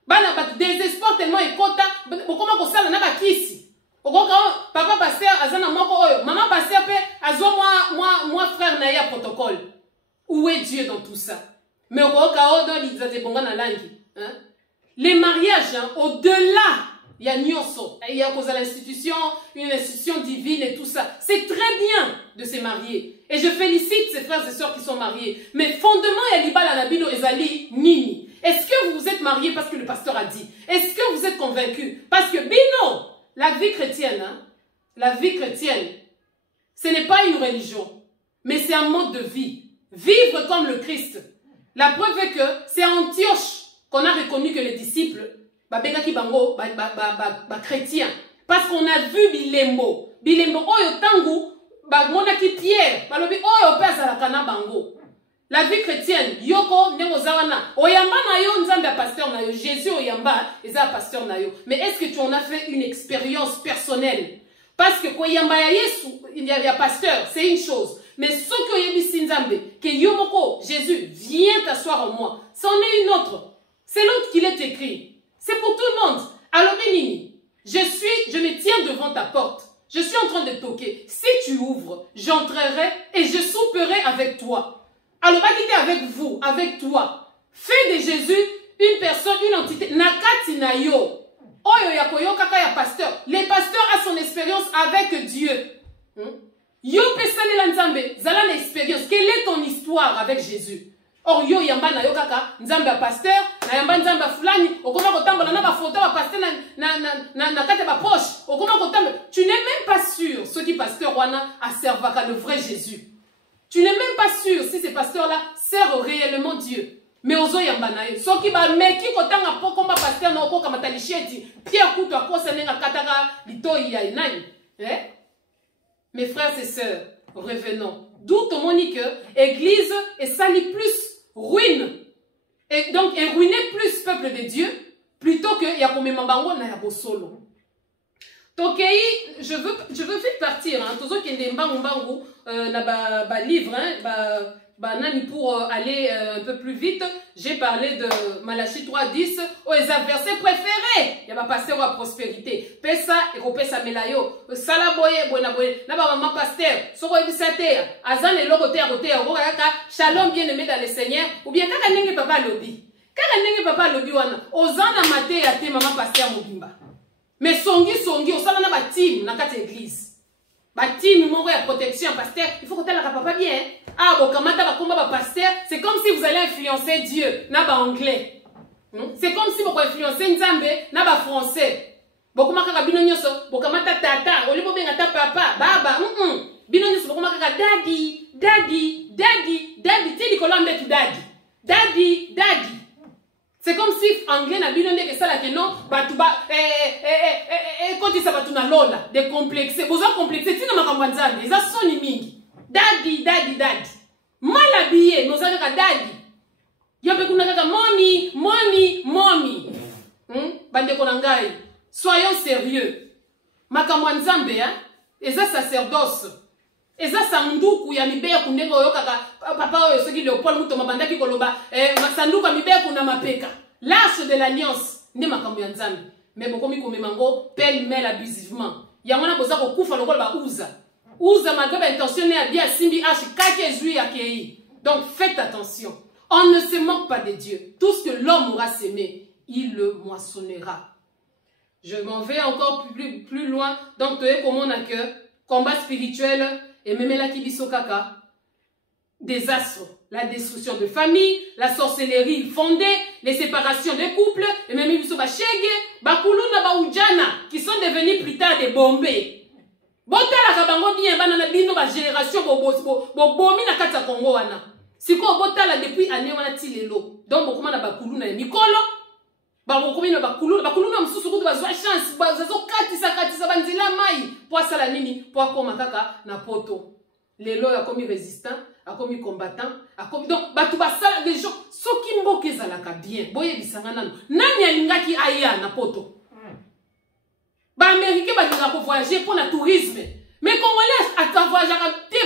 bana batu désespoir tellement ekota, bokoma kosala na ba kisi. Okoka papa pasteur azana moko oyo, maman pasteur pe azo moi frère na ya protocole. Où est Dieu dans tout ça? Mais okoka odo li zaze bonga na langi, les mariages au-delà il y a nyonso, il y a cause à l'institution, une institution divine et tout ça. C'est très bien de se marier. Et je félicite ces frères et sœurs qui sont mariés. Mais fondement, il y a l'ibala nabino ezali nini. Est-ce que vous vous êtes mariés parce que le pasteur a dit? Est-ce que vous êtes convaincus? Parce que bino, la vie chrétienne, ce n'est pas une religion, mais c'est un mode de vie. Vivre comme le Christ. La preuve est que c'est à Antioche qu'on a reconnu que les disciples chrétien, parce qu'on a vu Bilembo oyo tangu monaki Pierre balobi oyo pesa la kana bango. La vie chrétienne yoko ndemo zawana oyamba na yo nzambe ya pasteur na yo, Jésus oyamba eza pasteur na yo. Mais est-ce que tu en as fait une expérience personnelle? Parce que koyamba ya Yesu il y a pasteur, c'est une chose, mais ce que yebisi nzambe que yomoko Jésus viens t'asseoir en moi, c'en est une autre. C'est l'autre qu'il est écrit. C'est pour tout le monde. Alors Bénini, je me tiens devant ta porte. Je suis en train de toquer. Si tu ouvres, j'entrerai et je souperai avec toi. Alors va avec vous, avec toi. Fais de Jésus une personne, une entité. Nakati na yo. Oyo yakoyo kaka ya pasteur. Le pasteur a son expérience avec Dieu. Yo pesane la nzambe, zala na expérience. Quelle est ton histoire avec Jésus? Or yo yamba na yo kaka nzambe ya pasteur na yamba nzambe fulani okoma kotambola na ba photo ba pasteur na kate ba poche okoma kotambola. Tu n'es même pas sûr ce qui pasteur wana a servaka le vrai Jésus. Tu n'es même pas sûr si ces pasteurs là servent réellement Dieu. Mais ozo yamba na yo soki ba meki kotanga poko ba pasteur na okoka matalisheti Pierre kuto akosa nenga kataka litoi ya inani. Mes frères et sœurs, revenons. D'où ton monique église et sali plus ruine. Et donc, et ruiner plus peuple de Dieu, plutôt que Yakomemambango na Yabosolo. Tokei, je veux vite partir. Tozo kende mbangu na ba livre, nani pour aller un peu plus vite. J'ai parlé de Malachie 3:10, aux versets préférés. Il y a pasteur à prospérité. Pesa et kopesa melayo. Salaboye bonaboye. Na ba maman pasteur. Soko ebisate. Azan et logote à côté. Shalom bien aimé dans le Seigneur. Ou bien kaka nenge papa lobby. Kaka nenge papa lobby wana. Ozana mate ya te maman pasteur mobimba. Mais songi osala na ba team na kati église. Ba team moko ya protection pasteur. Il faut que tu la papa bien. Ah, bon, pasteur, c'est comme si vous allez influencer Dieu, n'a pas anglais. C'est comme si vous influencez Nzambe, n'a pas français. Beaucoup maka binonyoso, beaucoup mata tata, au lieu de ta papa, baba, binonyoso, beaucoup maka daddy, tili kolombe tu daddy. C'est comme si anglais n'a binonné que ça là que non, batuba, quand il s'abat na lola, des complexés, vous avez complexé, tu n'as pas compris Nzambe, ils ont son mingi. Daddy. Mal habillé, nous avons daddy. Yopé kuna kaka mommy. Bande konangai. Soyons sérieux. Makambo nzambe et ça sacerdoce. eza sanduku ya mibeku ndenge oyo kaka papa oyo soki Léopold Mutoma bandaki koloba sanduku ya mibeku na mapeka. L'arche de l'alliance nde makambo ya Nzambe. Mais bokomi komemango pêle-mêle abusivement. Yangona boza ko kufa lokola ba uza. Uza malgré ba intention ne abia simbi arche kake ezui akei. Donc faites attention. On ne se moque pas de Dieu. Tout ce que l'homme aura sémé, il le moissonnera. Je m'en vais encore plus loin. Donc, tu es comme on a que combat spirituel et même la kibiso kaka. Désastre, la destruction de famille, la sorcellerie fondée, les séparations des couples, et même biso bachege, bakuluna baoudjana, qui sont devenus plus tard des bombés. Botala kabango bien, banana bino ba génération bomi na kata Congo wana. Siko botala depuis année wana tilelo. Donc bokuma na bakuluna ya mikolo. Bakuluna msusu kutu bazwa chance, bazazo katisa banzela mai. Po asala nini, po akoma kaka na poto. Lelo ya komi résistant, a commis combattant, a commis donc batu basala des gens soki mboke ezalaka bien. Boye bisanga nanu. Nani alingaki aya na poto? Ba américain ba ko voyager pour le tourisme. Mais congolais a voyager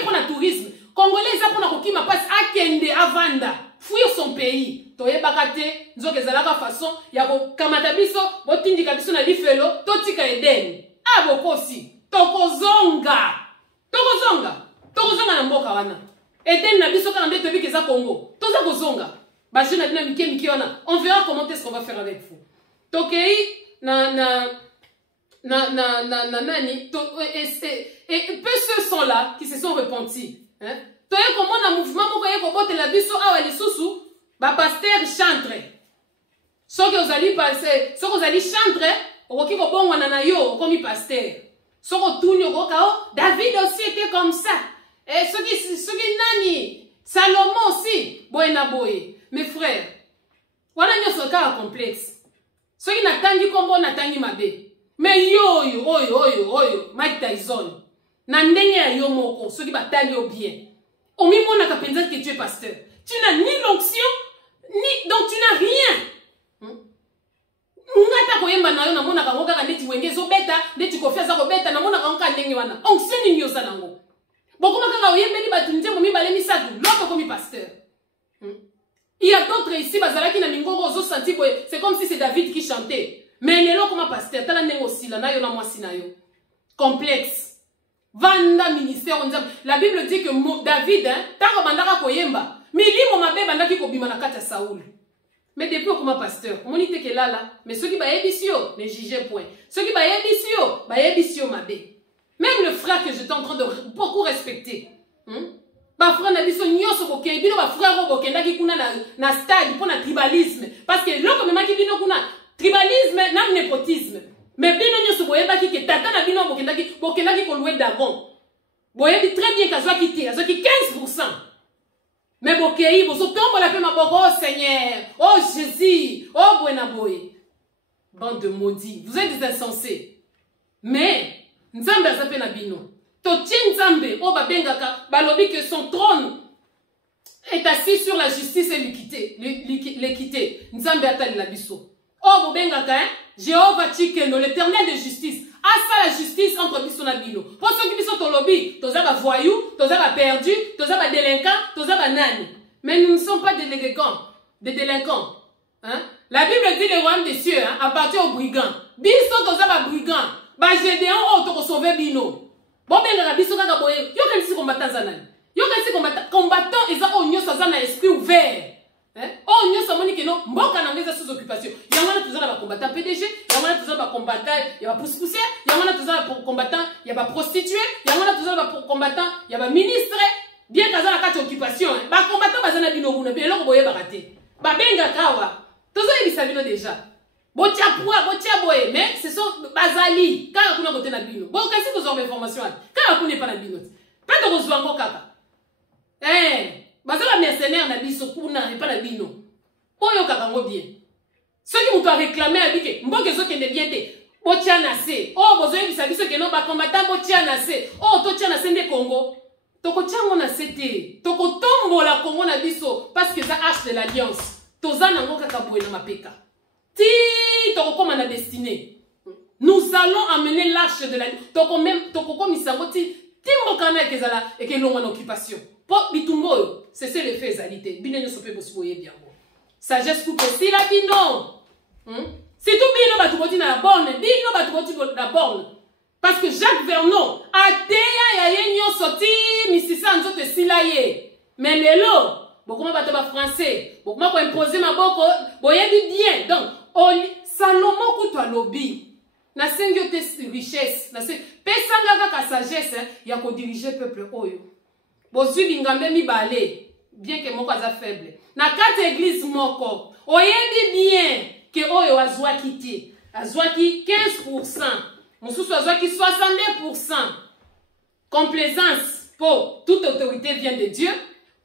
pour le tourisme. Congolais za pour na kokima passe akende avanda, fuir son pays. Toye bakate nzoke ezalaka façon ya ko kamata biso botindika biso na lifelo totika Eden. Abokosi tokozonga na mboka wana. Eden na biso kana ndeto bikeza Congo. Toza kozonga. Ba jeune na mike wana. On verra comment est-ce qu'on va faire avec vous. Tokei nani et peu ceux sont là qui se sont repentis. Hein? Toye comment na mouvement moko ye ko botela biso awa lisusu ba pasteur chantre. Soki ozali passer, soki ozali chantre, okoki ko bongwana na yo comme pasteur. Soko tunyo ko kao David aussi était comme ça. Et ceux qui nani Salomon aussi boye na boye. Mes frères, wana nyoso ka complexe. Ceux qui natangi kombo natangi mabe. Mais oyo Mike Tyson na ndenge ya yo moko ceux qui batali yo bien. Omi mona ka penza que tu es pasteur. Tu n'as ni l'onction ni donc tu n'as rien. Ngata koyemba na yo na mona ka ngoka ka ndeti wengezo beta ndeti kofia za ko beta na mona ka ngoka ndenge wana. Onction ni nyosa nango. Bokuma kanga oyembeli batunje momi balemi satu loko komi pasteur. Il y a d'autres ici bazalaki na mingongo ozo senti que c'est comme si c'est David qui chantait. Mais lelo comme pasteur tala ndenge osila na yo na mwasi na yo. Complexe. Vanda ministère on dit la Bible dit que David hein tango bandaka koyemba milimo mabe bandaki ko bima na kata Saoul. Mais depuis comme pasteur, on dit que là mais ceux qui ba yebisio ne jugez point. Ceux qui ba yebisio mabe. Même le frère que j'étais en train de beaucoup respecter. Ba frère na biso nyoso boke bino ba frère boke ndaki kuna na stade pour na tribalisme parce que loko memaki bino kuna tribalisme na népotisme. Mais bino nyoso boyeba ki ke tata na bino boke ndaki ko louer d'agon. Boyebi très bien kazwa kiti, azwa ki 15%. Mais boke bozo tombo la pe maboko oh Seigneur, oh Jésus, oh buena boy. Bande de maudits, vous êtes des insensés. Mais Nzambe azape na bino. Totien Nzambe, o babengaka, balobi que son trône est assis sur la justice et l'équité. Nzambe atali la biso. O bobengaka, hein? Jéhovah Tchikeno, l'éternel de justice. Asa la justice entre biso na bino. Pour ceux qui biso tolobi, toza ba voyou, toza ba perdu, toza ba délinquant, toza ba nani. Mais nous ne sommes pas des délinquants. Hein? La Bible dit le royaume des cieux, hein, appartient aux brigands. Biso toza ba brigands. Ba Gédéon o to ko sauver bino. Bon ben la biso kaka boye. Yo kan si combattant zanani. Yo kan si combattant eza o nyoso zana esprit ouvert. Hein? O nyoso moni ke no mboka na ngeza sous occupation. Yangana tuzana ba combattant PDG, yangana tuzana ba combattant ya ba pousse-poussière, yangana tuzana ba combattant ya ba prostituée, yangana tuzana ba combattant ya ba ministre. Bien kazana kati occupation, hein. Ba combattant bazana bino kuna bien loko boye ba raté. Ba benga kawa. Tozo yebisa bino déjà. Botia boye, mais ce sont bazali. Quand on a côté na bino. Bon, qu'est-ce que vous avez information? Quand on n'est pas na bino. Pas de rosvango kaka. Bazala mercenaire na biso kuna et pas na bino. Oyo kaka ngo bien. Ceux qui m'ont réclamé à bike, mboke zo kende bien te. Botia na se. Oh, bozo yebisa biso ke no ba combattant botia na se. Oh, to tia na se nde Congo. Toko tia ngo na sete. Toko tombo la Congo na biso parce que ça arche de l'alliance. Tozana ngo kaka boye na mapeka. Ti toko na destinée. Nous allons amener l'arche de la toko même toko comme isango ti Timbokana et que l'on en occupation. Pour bitumbo, c'est le fait ezalité. Bino ne sope possible bien. Sagesse coupe si la bino. Si tout bino batuboti na la borne, bino batuboti na la borne. Parce que Jacques Vernon a teya ya yenyo sorti misisa nzote silaye. Mais lelo, beaucoup ma bateau français, beaucoup ma imposer ma boko, boyebi bien. Donc, Salomon kutwa lobby. Na sengyo te richesse, na se pesanga ka sagesse ya ko diriger peuple oyo. Bozwi bingambe mi balé, bien que moko aza faible. Na kati église moko, oyebi bien que oyo azwa kiti, azwa ki 15%. Mosusu azwa ki 62%. Complaisance pour toute autorité vient de Dieu.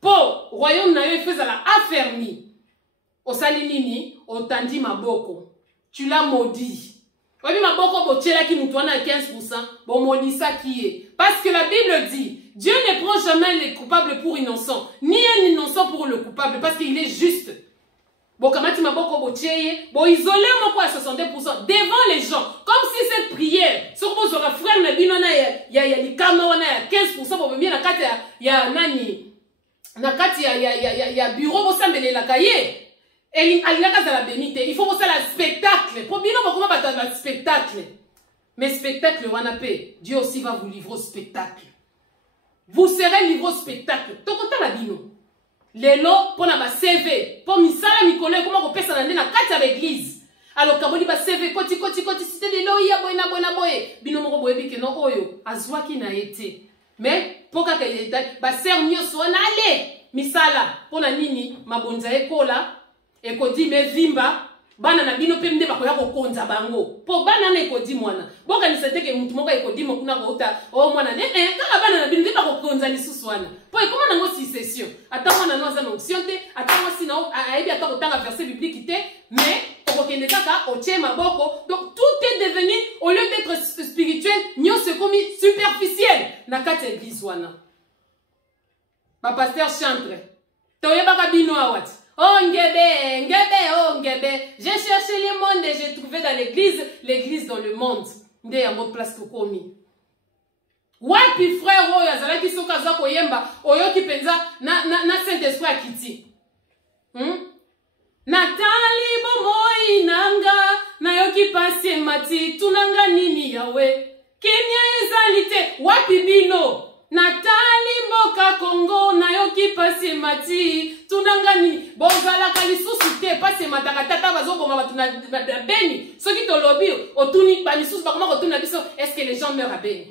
Pour royaume na yo faisait la affermi. Osali nini, otandi maboko. Tu l'as maudit. Oui, maboko bochela ki mutwana 15%, bon maudissa qui est. Parce que la Bible dit, Dieu ne prend jamais les coupables pour innocents, ni un innocent pour le coupable, parce qu'il est juste. Bon, kamati maboko bocheye, bon isolé moko à 62% devant les gens, comme si cette prière, sur vos frères na binona ya likama wana ya 15% pour venir na kati ya nani, na kati ya bureau bosambele la kaye. Et la bénité, il faut aussi le spectacle. Pour bien comment le spectacle. Mais spectacle, Dieu aussi va vous livrer au spectacle. Vous serez livré au spectacle. Tout le la bino. Les lots pour la CV. Pour misala mikolo comment on peut s'en aller dans quatre l'église. Alors kaboli ba CV koti cité de lots ya boina boye. Bino moko boyebi ke no oyo azwa ki na été. Mais pour ka ba ser nyoso na ale misala pour na nini mabonza ekola. Et qu'on dit mais vimba bana na bino pemde bakoya ko konza bango po bana na ekodi mwana boka ni sete ke mutu moko ekodi mo kuna ko uta o mwana ne kaka bana na bino ba ko konza ni suswana po e comment nango si session ata mwana no za onction te ata mo sino aibi ata ko tanga verset biblique te mais ko kende kaka o chema boko. Donc tout est devenu au lieu d'être spirituel nyo se comme superficiel na kati église wana ba pasteur chantre to yebaka bino awati. Oh ngebe, oh ngebe. J'ai cherché le monde et j'ai trouvé dans l'église dans le monde. Nde ya mot place kokomi. Wapi frère oyo azalaki soka za koyemba, oyo ki penza na Saint-Esprit akiti. Natali bomoi nanga, na yoki pasi mati, tunanga nini yawe. Kenya ezalite, wapi bino. Natali mboka Congo na yoki pasi mati tunanga ni bozala kalisusu te pasi mataka tata bazoko ma batuna beni soki to lobi otuni ba lisusu ba comment otuna biso est-ce que les gens meurent à Beni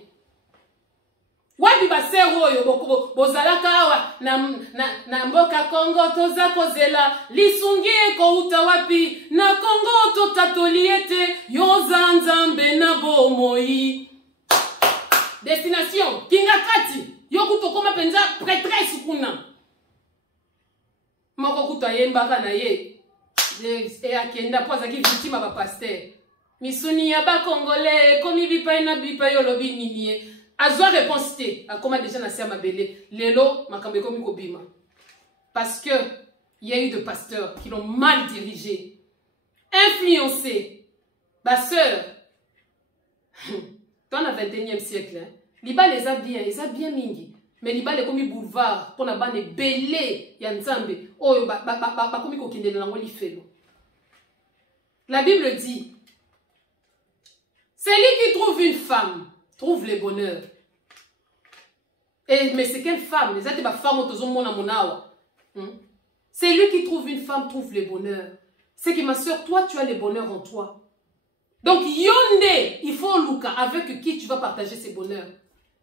wapi ba sero yo boko bozala kawa na mboka Congo toza kozela lisungie ko uta wapi na Congo to tatoliete yoza nzambe na bomoi. Destination Kingakati yokuto koma penza prêtresse kuna moko kuta yembaka na ye e akenda poza ki victime ba pasteur misuni ya ba congolais komi bipa na bipa yo lobi nini azwa réponse te akoma déjà na sia mabele lelo makambe komi kobima parce que il y a eu de pasteurs qui l'ont mal dirigé influencé ba sœur. Dans le 21e siècle, Liba les a bien mingi. Mais Liba les commis boulevard pour na bane belé ya nzambe. Oh ba komi kokende na ngoli felo. La Bible dit, celui qui trouve une femme trouve le bonheur. Mais c'est quelle femme? Les autres femmes autour mona monawa. C'est lui qui trouve une femme trouve le bonheur. C'est que ma soeur, toi tu as le bonheur en toi. Donc, yonde, il faut Luka avec qui tu vas partager ces bonheurs.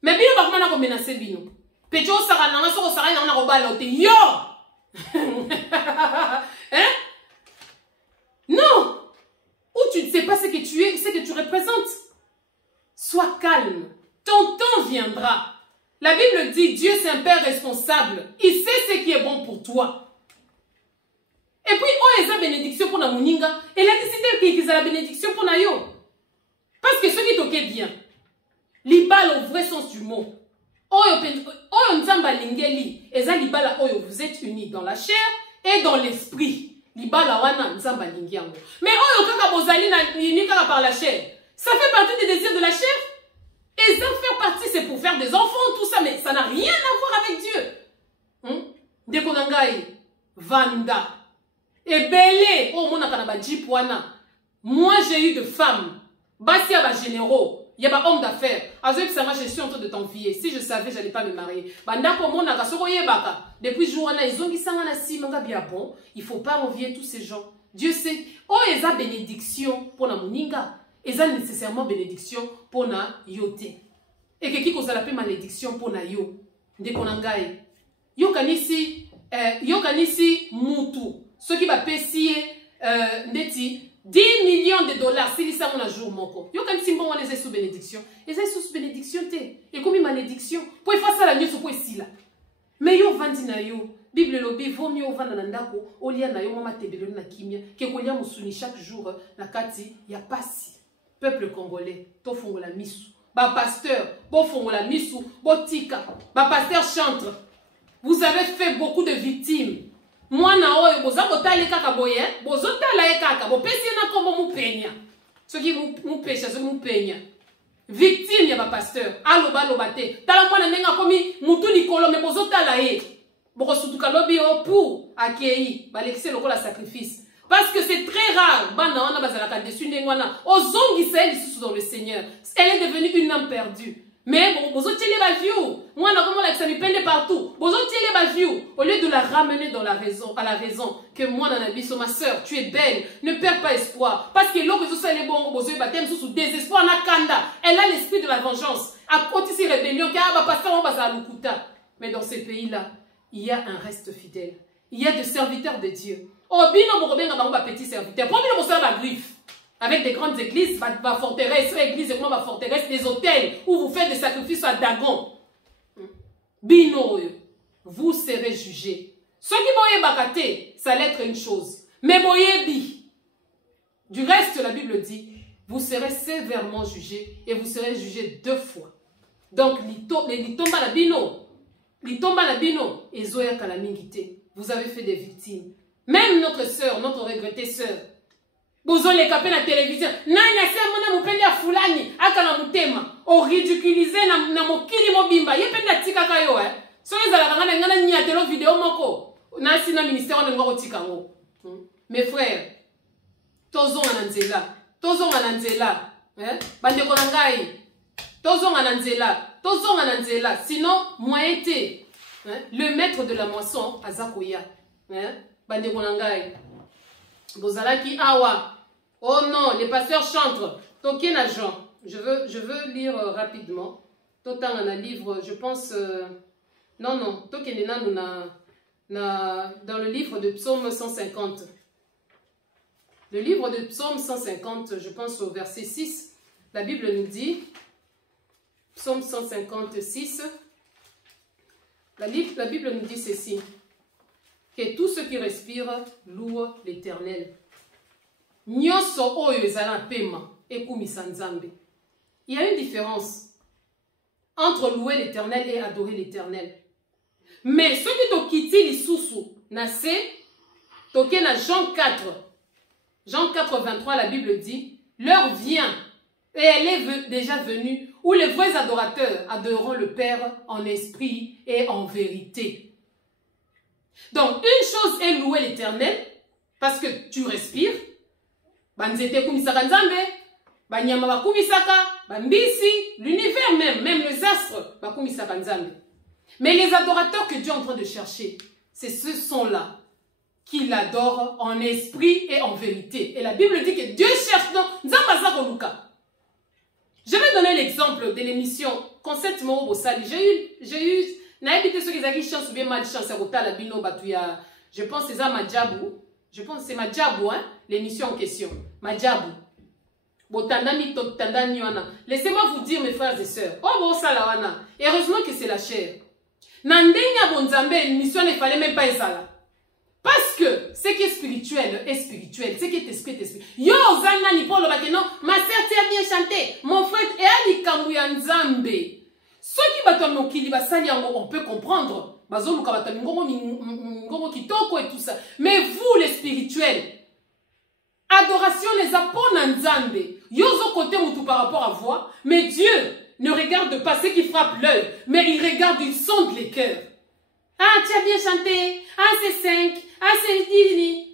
Mais bino ba komana ko menacer bino. Pecho sara na so sara na ko bala ote yo. Hein? Non. Ou tu ne sais pas ce que tu es, ce que tu représentes. Sois calme. Ton temps viendra. La Bible dit Dieu c'est un père responsable. Il sait ce qui est bon pour toi. Et puis, oh, il y a bénédiction pour la moninga. Et la décidé qu'il y a la bénédiction pour la yo. Parce que ceux qui toquent bien, l'ibal au vrai sens du mot. Oh, nzamba lingeli. Et ça, l'ibal, oh, vous êtes unis dans la chair et dans l'esprit. L'ibal, wana, nzamba lingiango. Mais oh, kaka bozali na unika par la chair. Ça fait partie des désirs de la chair. Et ça faire partie, c'est pour faire des enfants, tout ça n'a rien à voir avec Dieu. Dekonangai, Vanda, Ebele, oh mon akanaba jipwana. Moi j'ai eu de femmes, basi ya ba généraux, il y a ba homme d'affaires. Azoï Psanga, je suis en train de t'envier. Si je savais, j'allais pas me marier. Banda komo naka soko yebaka. Depuis journa ils ont dit sanga na si manga bien bon. Il faut pas envier tous ces gens. Dieu sait. Oh eza bénédiction pour na moninga. Eza nécessairement bénédiction pour na yote. Et que qui cause la malédiction pour na yo. Ndekonangai. Yo kanisi mutu. Ce qui va payer ndeti 10 millions de dollars si ça on a jour moko. Yo kanisi mbon wana eza sous bénédiction. Eza sous bénédiction te. Et comme malédiction. Pour faire ça la nuit sur pour ici là. Mais yo vandi na yo. Bible lobi vaut mieux vanda na ndako olia na yo mama tebelelo na kimia ke kolia musuni chaque jour na kati ya pasi. Peuple congolais, to fongola misu. Ba pasteur, bo fongola misu, bo tika. Ba pasteur chantre. Vous avez fait beaucoup de victimes. Moi na oyo boza botale kaka boye, bozotala e kaka, bo pesi na kombo mu penya. Ce qui mu pêche, ce mu penya. Victime ya ba pasteur, aloba lobate. Tala mwana nenga komi mutu likolo me bozotala e. Boko sutuka lobi o pour akei, ba lekise lokola sacrifice. Parce que c'est très rare. Bana wana bazalaka dessus ndengwana. Ozongi sa lisusu dans le Seigneur. Elle est devenue une âme perdue. Mais bozo tiele ba view. Moi na comment ça me peine partout. Bozo tiele ba view au lieu de la ramener dans la raison à la raison que moi na biso ma sœur, tu es belle, ne perds pas espoir parce que l'eau ça les bon bozo batem sous désespoir na kanda. Elle a l'esprit de la vengeance. À côté ces rébellions car va passer on va lukuta. Mais dans ces pays-là, il y a un reste fidèle. Il y a des serviteurs de Dieu. Oh bino bokobenga bango ba petit serviteur. Pour bino bosa ba griffe. Avec des grandes églises, ma forteresse, église, comment ma forteresse, des hôtels où vous faites des sacrifices à Dagon. Bino, vous serez jugés. Ceux qui boye bakate, ça allait être une chose. Mais boye bi. Du reste, la Bible dit, vous serez sévèrement jugés et vous serez jugés 2 fois. Donc, litomba la bino, et zoya kalamingite. Vous avez fait des victimes. Même notre sœur, notre regrettée sœur, bozo les capés la télévision. Nanya sema mona mupende ya fulani akala mutema. O ridiculiser na mokili mobimba. Yependa tika kayo So ezala kanga ngana nyatelo vidéo moko. Na sina ministère on ngoko tika ngo. Mes frères, tozonga na nzela. Tozonga na nzela. Bande ko ngai. Tozonga na nzela. Sinon moyen te. Le maître de la moisson azakoya. Bande ko ngai. Bozalaki awa. Oh non, les pasteurs chantent. Token agent. Je veux lire rapidement. Totan a un livre, je pense. Non. Token dans le livre de Psaume 150. Le livre de Psaume 150, je pense au verset 6. La Bible nous dit, Psaume 156. La Bible nous dit ceci. Que tout ce qui respire loue l'Éternel. Nyoso oyo ezala pema ekumisa nzambe. Il y a une différence entre louer l'Éternel et adorer l'Éternel. Mais ceux qui tokiti lisusu na se toke na Jean 4. Jean 4 23 la Bible dit, l'heure vient et elle est déjà venue où les vrais adorateurs adoreront le Père en esprit et en vérité. Donc, une chose est louer l'Éternel, parce que tu respires. Banzete kumisaka nzambe, banyama bakumisaka, bambisi, l'univers même les astres bakumisaka nzambe. Mais les adorateurs que Dieu est en train de chercher, c'est ceux sont-là qui l'adorent en esprit et en vérité. Et la Bible dit que Dieu cherche dans Nzamba Luka. Je vais donner l'exemple de l'émission Concept Moro Bossali. J'ai eu n'habité ceux qui ont chance ou bien mal chance à la bino batuya. Je pense que c'est ça Madjabou. Je pense que c'est Madjabou, hein, l'émission en question. Madjabou. Laissez-moi vous dire, mes frères et sœurs. Oh, bon, salawana. Heureusement que c'est la chair. Nandenya bonzambe, l'émission ne fallait même pas être là. Parce que ce qui est spirituel est spirituel. Ce qui est esprit est spirituel. Yo, zana ni polo bakeno, ma sœur, tu as bien chanté. Mon frère, et ali kamuya nzambe. Ceux qui battent mon kiliba sali, on peut comprendre. Bazolo kabata ngongo kitoko et tout ça. Mais vous, les spirituels, adoration les apôtres nzambe. Yozo côté moutou par rapport à voix. Mais Dieu, ne regarde pas ce qui frappe l'œil, mais il regarde, il sonde les cœurs. Ah, tu as bien chanté. Ah, c'est 5. Ah, c'est 10.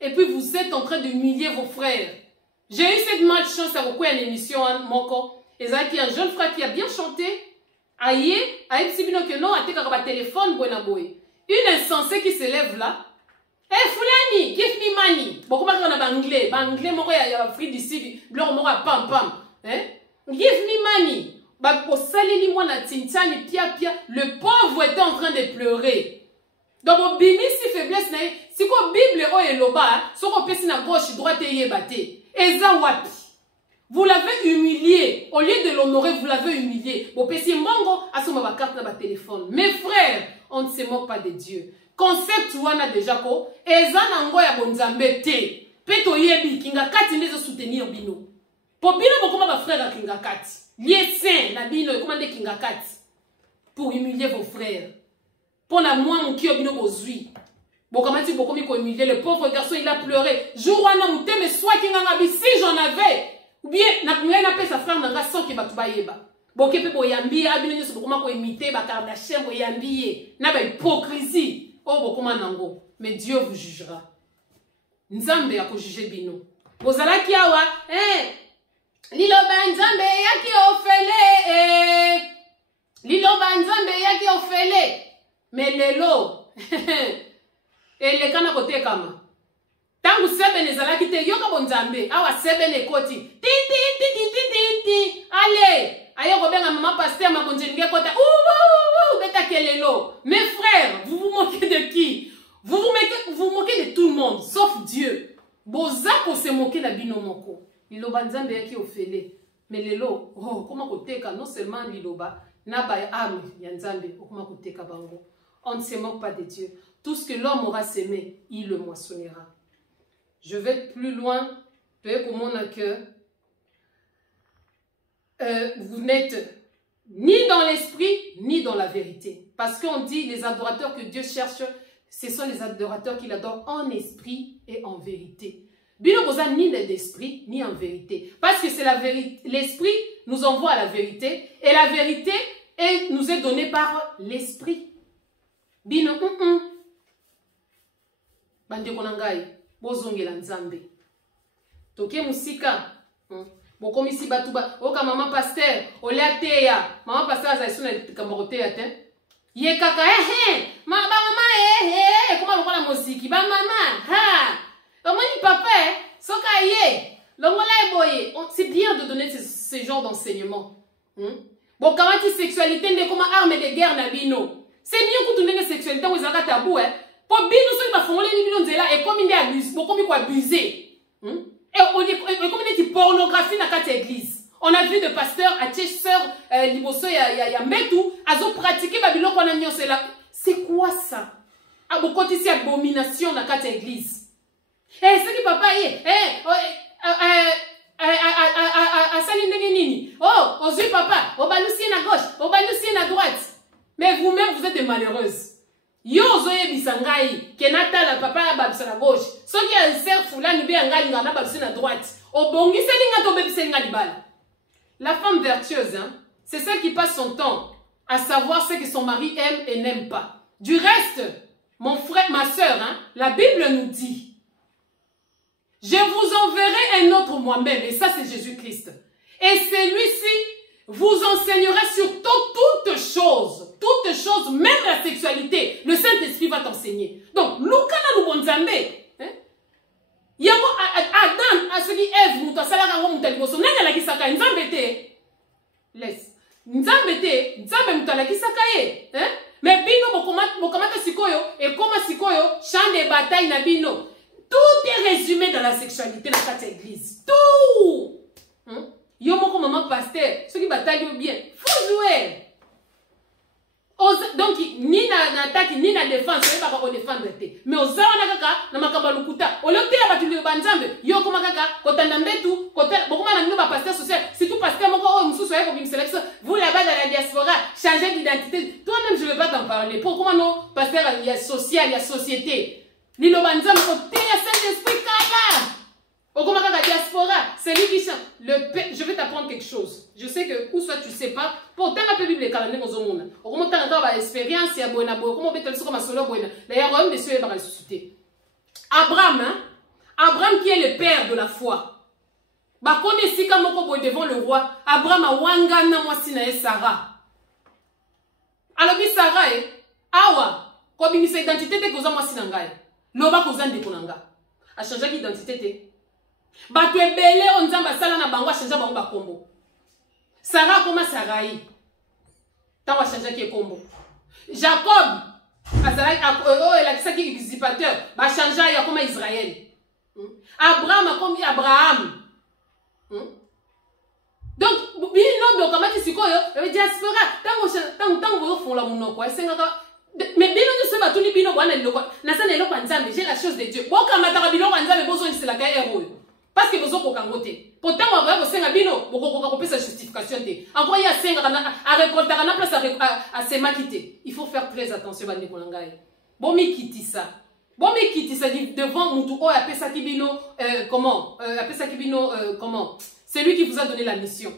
Et puis vous êtes en train d'humilier vos frères. J'ai eu cette malchance à beaucoup une émission Moko. Et ça qui un jeune frère qui a bien chanté. Aïe, aïe, si bien que non, a été un téléphone, une insensée qui se lève là. Eh, Fulani, give me money. Beaucoup de gens ont anglais. Anglais, moi, il y a un fruit d'ici, blanc, moi, pam, pam. Give me money. Le pauvre était en train de pleurer. Donc, au bimi, si faiblesse, si la Bible est là, si on peut à gauche, droite et bâté. Et ça, wapi. Vous l'avez humilié. Au lieu de l'honorer, vous l'avez humilié. Bon, pessi mongo, à ce moment, carte dans téléphone. Mes frères, on ne se moque pas de Dieu. Concept wana déjà ko, eza nango ya bonzambe te. Peto yebi, kinga kati ndezo soutenir bino. Po bino bokoma ba frère kinga kati. Lié saint na bino, commandé kinga kati. Pour humilier vos frères. Pour na moi mon kio bino bozui. Bokamati bokomi ko humilier, le pauvre garçon il a pleuré. Jour wana muteme soit kinga ngabi si j'en avais. Ou bien na pe sa frère nanga sans ki batu bayeba. Bokepe boyambi abino nyoso bokoma ko imiter ba Kardashian boyambi na ba hypocrisie. Oh, bokoma nango. Mais Dieu vous jugera. Nzambe ya ko juger bino. Bozalaki awa, liloba nzambe yaki ofele, liloba nzambe yaki ofele. Mais lelo, ele kana kote kama. Tangu sebe nezalaki te yoka bonzambe, awa sebe ne koti. Ti. Allez, ayo kobenga maman pasteur mabonje nge kota. Mes frères, vous vous moquez de qui? Vous vous moquez de tout le monde, sauf Dieu. Bozako se moquer na bino moko. Liloba nzambe yaki ofele. Mais lelo, oh, comment koteka, non seulement liloba, na ba âme ya nzambe, comment koteka bango. On ne se moque pas de Dieu. Tout ce que l'homme aura semé, il le moissonnera. Je vais plus loin, peut-être pour mon accueil. Vous n'êtes ni dans l'esprit, ni dans la vérité. Parce qu'on dit les adorateurs que Dieu cherche, ce sont les adorateurs qu'il adore en esprit et en vérité. Bino boza ni d'esprit, ni en vérité. Parce que c'est la vérité. L'esprit nous envoie à la vérité. Et la vérité nous est donnée par l'esprit. Bino, Bande konangai, bozongela nzambe. Toke musika. Bokomi si batuba, oka maman pasteur, olea teya, maman pasteur azaisuna kambote ya te. Ye kaka ba maman comment on la musique, ba maman, ha. Omoni papa, soka ye, longola boye. C'est bien de donner ce genre d'enseignement. Bon kamati sexualité ne comme arme de guerre na bino. C'est bien que tu n'aies sexualité où ezaka tabou Pour bino so ba fongole ni bino nzela et comme il est abusé, bokomi ko abuser. Et comme il dit pornographie dans cette église. On a vu de pasteurs à sœur Liboso ya Mbetu, azo pratiquer babilo qu'on a mis cela. C'est quoi ça? À beaucoup de ces abominations dans cette église. Eh, c'est qui papa oh, aux yeux papa, au balusien à gauche, au balusien à droite. Mais vous-même, vous êtes des malheureuses. Yo zoye bisangai kenata la papa ya babisa na gauche soki ya ser fulani be angali ngana babisa na droite obongi selinga to bebisa ngali bala. La femme vertueuse c'est celle qui passe son temps à savoir ce que son mari aime et n'aime pas. Du reste, mon frère, ma sœur, la Bible nous dit je vous enverrai un autre moi-même et ça c'est Jésus-Christ. Et celui-ci vous enseignera sur toutes choses, même la sexualité. Le Saint-Esprit va t'enseigner. Donc, Lukana nous bonzambe. Yango Adam, à celui Ève, nous t'as salaka ngo mutaliboso. Nanga la kisaka nzambete. Laisse. Nzambe mutala kisaka ye. Mais bino bokomata sikoyo et comme sikoyo champ de bataille na bino. Tout est résumé dans la sexualité dans cette église. Tout. Yo moko maman pasteur, ceux qui bataillent bien, faut jouer. Donc ni na attaque ni na défense, on va pas défendre té. Mais aux awana kaka na makamba lukuta. Olote ya batuli banzambe, yo koma kaka kotanda mbetu, kota bokoma na nyoba pasteur social, si tout pasteur moko o mususu ya ko bimselection, vous là-bas dans la diaspora, changer d'identité. Toi-même je vais pas t'en parler. Pourquoi non pasteur il y a social, il y a société. Lilo banzambe kote ya Saint-Esprit kaka. Okomaka la diaspora, c'est lui qui chante. Je vais t'apprendre quelque chose. Je sais que, où soit tu ne sais pas, pourtant la Bible est calendrier aux hommes. Comment tu as l'expérience, il y a bonne comment tu as comme solo bonne. D'ailleurs, royaume des cieux est ressuscité. Abraham, hein? Abraham qui est le père de la foi. Bah, connaissez comment on devant le roi. Abraham a wangana mwasina et Sarah. Alors, Sarah, awa, quand il sa identité, te koza mwasina ngai. Loba koza ndekonanga. A changé l'identité. Bato ebele onzamba sala na bango a changé bango bakombo. Sarah koma Sarai. Tant a changé qui kombo. Jacob azalaki elakisaki usurpateur ba changé ya koma Israël. Abraham a komi Abraham. Donc bino do kamati sikoyo diaspora tango vous font la monoko esengaka mais bino de ce bato ni bino bwana loko na sana eloko nzambe j'ai la chose de Dieu. Bo kamata bino nzambe bozo ni la ka héros. Parce que vous avez kangote. Pourtant, on va vous bino, vous avez sa justification. Encore il y a 5 à récolter, à place à se maquiter. Il faut faire très attention à Nicolangaï. Bon, mais quitte ça. Bon, mais quitte ça devant Moutou, appelle ça Kibino, comment? Appelle ça Kibino, comment? C'est lui qui vous a donné la mission.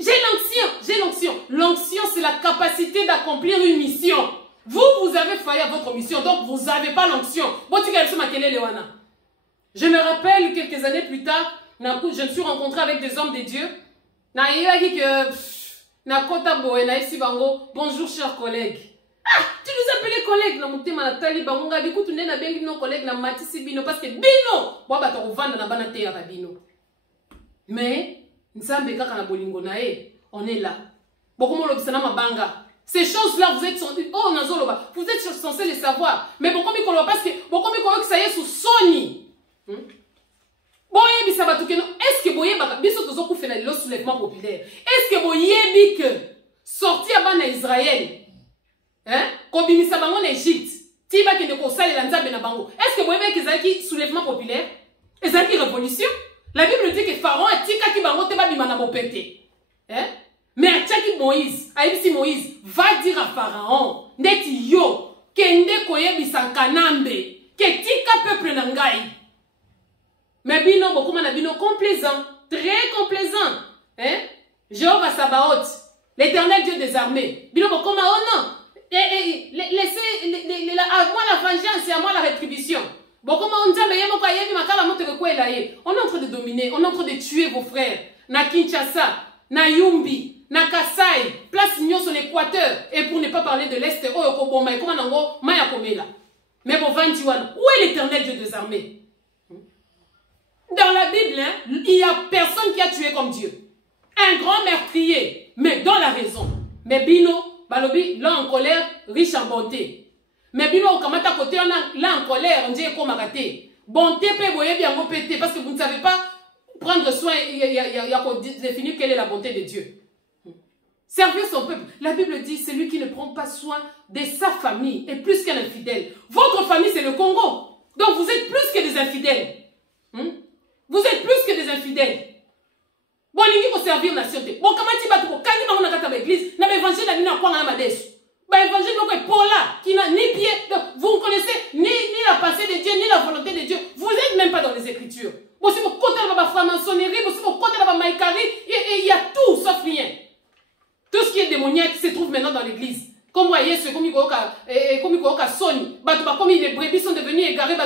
J'ai l'onction. L'onction, c'est la capacité d'accomplir une mission. Vous avez failli à votre mission, donc vous n'avez pas l'onction. Bon, tu as dit Lewana. Je me rappelle quelques années plus tard, je me suis rencontré avec des hommes de Dieu. Bonjour chers collègues. Ah, tu nous appelles collègues. Parce que Bino. Mais, on est là. Ces choses-là, vous êtes censés les savoir. Mais parce que ça y est sous Sony. Est-ce que boye biso tozo fait le soulèvement populaire? Est-ce que boye que sorti à Israël, hein, kobimisa bango en Égypte, tiba ki ndeko sale la nzambe na bango? Est-ce que boye que zaki soulèvement populaire? Ezaki révolution? La Bible dit que Pharaon a tika ki bango te ba bimana mopete. Hein? Mais ataki Moïse, aïbisi Moïse va dire à Pharaon, neti yo kende koyebisa kanambe ke tika peuple na ngai. Mais bino, beaucoup de bino complaisant, très complaisant. Hein? Jéhovah Sabaoth, l'éternel Dieu des armées. Bino, beaucoup de oh non. Laissez, à moi la vengeance et à moi la rétribution. Beaucoup de on est en train de dominer, on est en train de tuer vos frères. Na Kinshasa, na Yumbi, na Kasai, place Nyon sur l'Équateur. Et pour ne pas parler de l'Est, mais bon, où est l'éternel Dieu des armées? Dans la Bible, hein, il n'y a personne qui a tué comme Dieu. Un grand meurtrier, mais dans la raison. Mais Bino, Balobi, là en colère, riche en bonté. Mais Bino, au Kamata côté, là en colère, on dit comme raté. Bonté, peut voyer bien vous péter, parce que vous ne savez pas prendre soin, il y a définir quelle est la bonté de Dieu. Servir son peuple. La Bible dit, celui qui ne prend pas soin de sa famille est plus qu'un infidèle. Votre famille, c'est le Congo. Donc vous êtes plus que des infidèles. Vous êtes plus que des infidèles. Bon, il faut servir la nation. Bon, comment tu vas te faire? Quand tu vas à l'église, dans l'évangile, il n'y a pas de l'évangile. L'évangile, donc, pour là, qui n'a ni pied. Vous ne connaissez ni la pensée de Dieu, ni la volonté de Dieu. Vous n'êtes même pas dans les Écritures. Bon, si vous comptez la franc-maçonnerie, si vous comptez la maïkari, il y a tout sauf rien. Tout ce qui est démoniaque se trouve maintenant dans l'église. Comme vous voyez, c'est comme il y a Sony. Comme les brebis sont devenus égarés,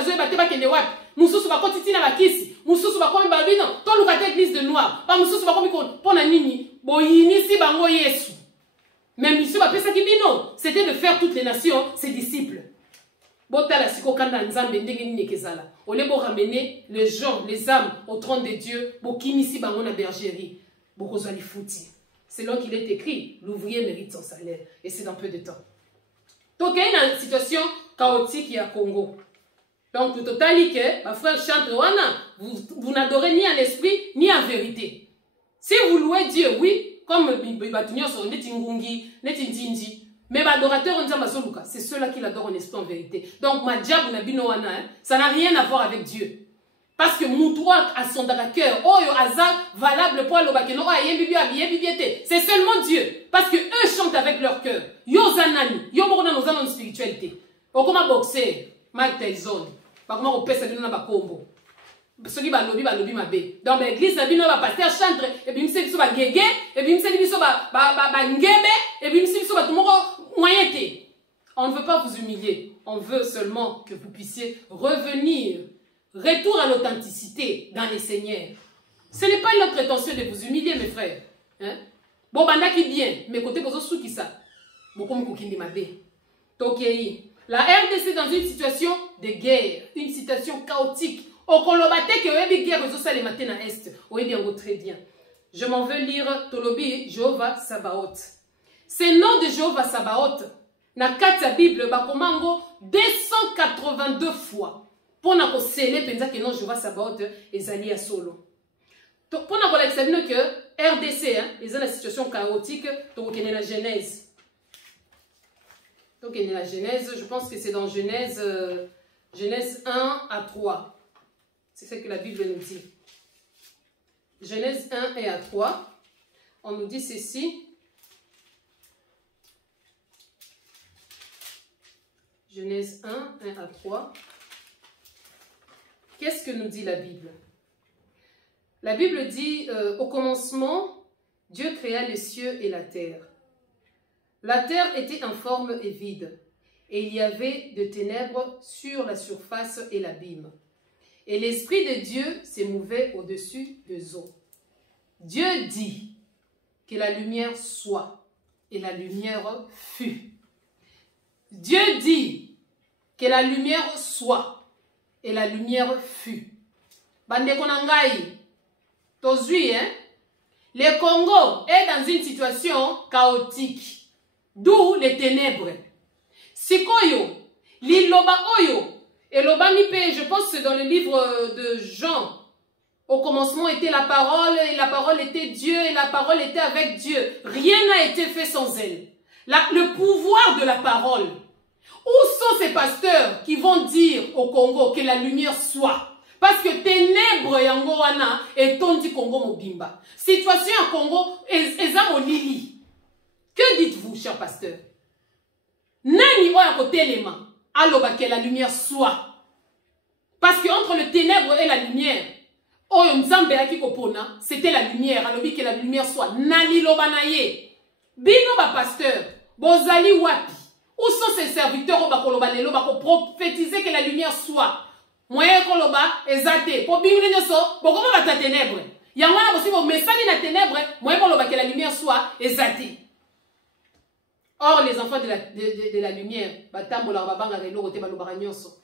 Moussousou va continuer à la kisi. Moussousou va comme babino. Tout le côté église de noir. Pas Moussousou va comme pour la nini. Boyini si bango yesu. Même Monsieur va penser que c'était de faire toutes les nations ses disciples. Botala siko kanda nzambe ndenge nini kezala. On est pour ramener les gens, les âmes au trône de Dieu. Bokini si bango na bergerie. Bokozali fouti. Selon qu'il est écrit, l'ouvrier mérite son salaire. Et c'est dans peu de temps. Donc il y a une situation chaotique à Congo. Donc, tout total, ma frère chante, vous n'adorez ni en esprit, ni en vérité. Si vous louez Dieu, oui, comme Bibatunyo sur Netingungi, Netindinji, mais l'adorateur, c'est ceux-là qui l'adorent en esprit, en vérité. Donc, ma diable, ça n'a rien à voir avec Dieu. Parce que Moutouak a son dans le cœur, oh, hasard valable pour le bakeno, c'est seulement Dieu. Parce que eux chantent avec leur cœur. Yo zanani, yo morona nos en spiritualité. Okoma boxer, Mike Tyson. Comment on peut s'aider dans la combo. soki balobi mabe. Dans l'église, na bino ba pasteur chantre, et puis mse biso ba gege, et puis mse biso ba ngebe, et puis mse biso ba tumoko moyete. On ne veut pas vous humilier. On veut seulement que vous puissiez revenir. Retour à l'authenticité dans les seigneurs. Ce n'est pas notre intention de vous humilier, mes frères. Hein? Bon, banda qui bien, mais côté bozo sou qui ça. Beaucoup m'kokindi mabe. Tokei. La RDC dans une situation de guerre, une situation chaotique. Au kolobate que oyebi guerre ozo sale matin à est. Oyebi yango très bien. Je m'en veux lire Tolobi Jéhovah Sabaoth. Ce nom de Jéhovah Sabaoth na kati ya Bible bakomango 282 fois. Pour na ko sele penza que non Jéhovah Sabaoth ezali ya solo. Pour na ko l'examiner que RDC hein, ils ont une situation chaotique donc on est la Genèse. Donc on est la Genèse, je pense que c'est dans Genèse Genèse 1 à 3. C'est ce que la Bible nous dit. Genèse 1 et à 3. On nous dit ceci. Genèse 1, 1 à 3. Qu'est-ce que nous dit la Bible? La Bible dit, au commencement, Dieu créa les cieux et la terre. La terre était informe et vide, et il y avait de ténèbres sur la surface et l'abîme. Et l'Esprit de Dieu s'émouvait au-dessus des eaux. Dieu dit que la lumière soit, et la lumière fut. Dieu dit que la lumière soit et la lumière fut. Bande konangai, tozui, hein? Le Congo est dans une situation chaotique, d'où les ténèbres. Sikoyo, liloba oyo, et loba mipe, je pense que c'est dans le livre de Jean. Au commencement était la parole, et la parole était Dieu, et la parole était avec Dieu. Rien n'a été fait sans elle. Le pouvoir de la parole. Où sont ces pasteurs qui vont dire au Congo que la lumière soit? Parce que ténèbres yango wana et tondi Congo mobimba. Situation à Congo ezamo lili. Que dites-vous, cher pasteur? Nani oya kotelema aloba que la lumière soit. Parce que entre le ténèbre et la lumière, oyo nzambe yaki kopona, c'était la lumière, alobi que la lumière soit. Nali loba na ye. Bino ba pasteur, bozali wapi? Où sont ces serviteurs au bakoloba lelo bako prophétiser que la lumière soit? Moyen koloba ezate. Pour bimine nyoso, bokoma bata ténèbres. Yangwana bosi bo mesali na ténèbres, moyen koloba que la lumière soit ezate. Or les enfants de la lumière, batambola babanga relo kote balobaka nyoso.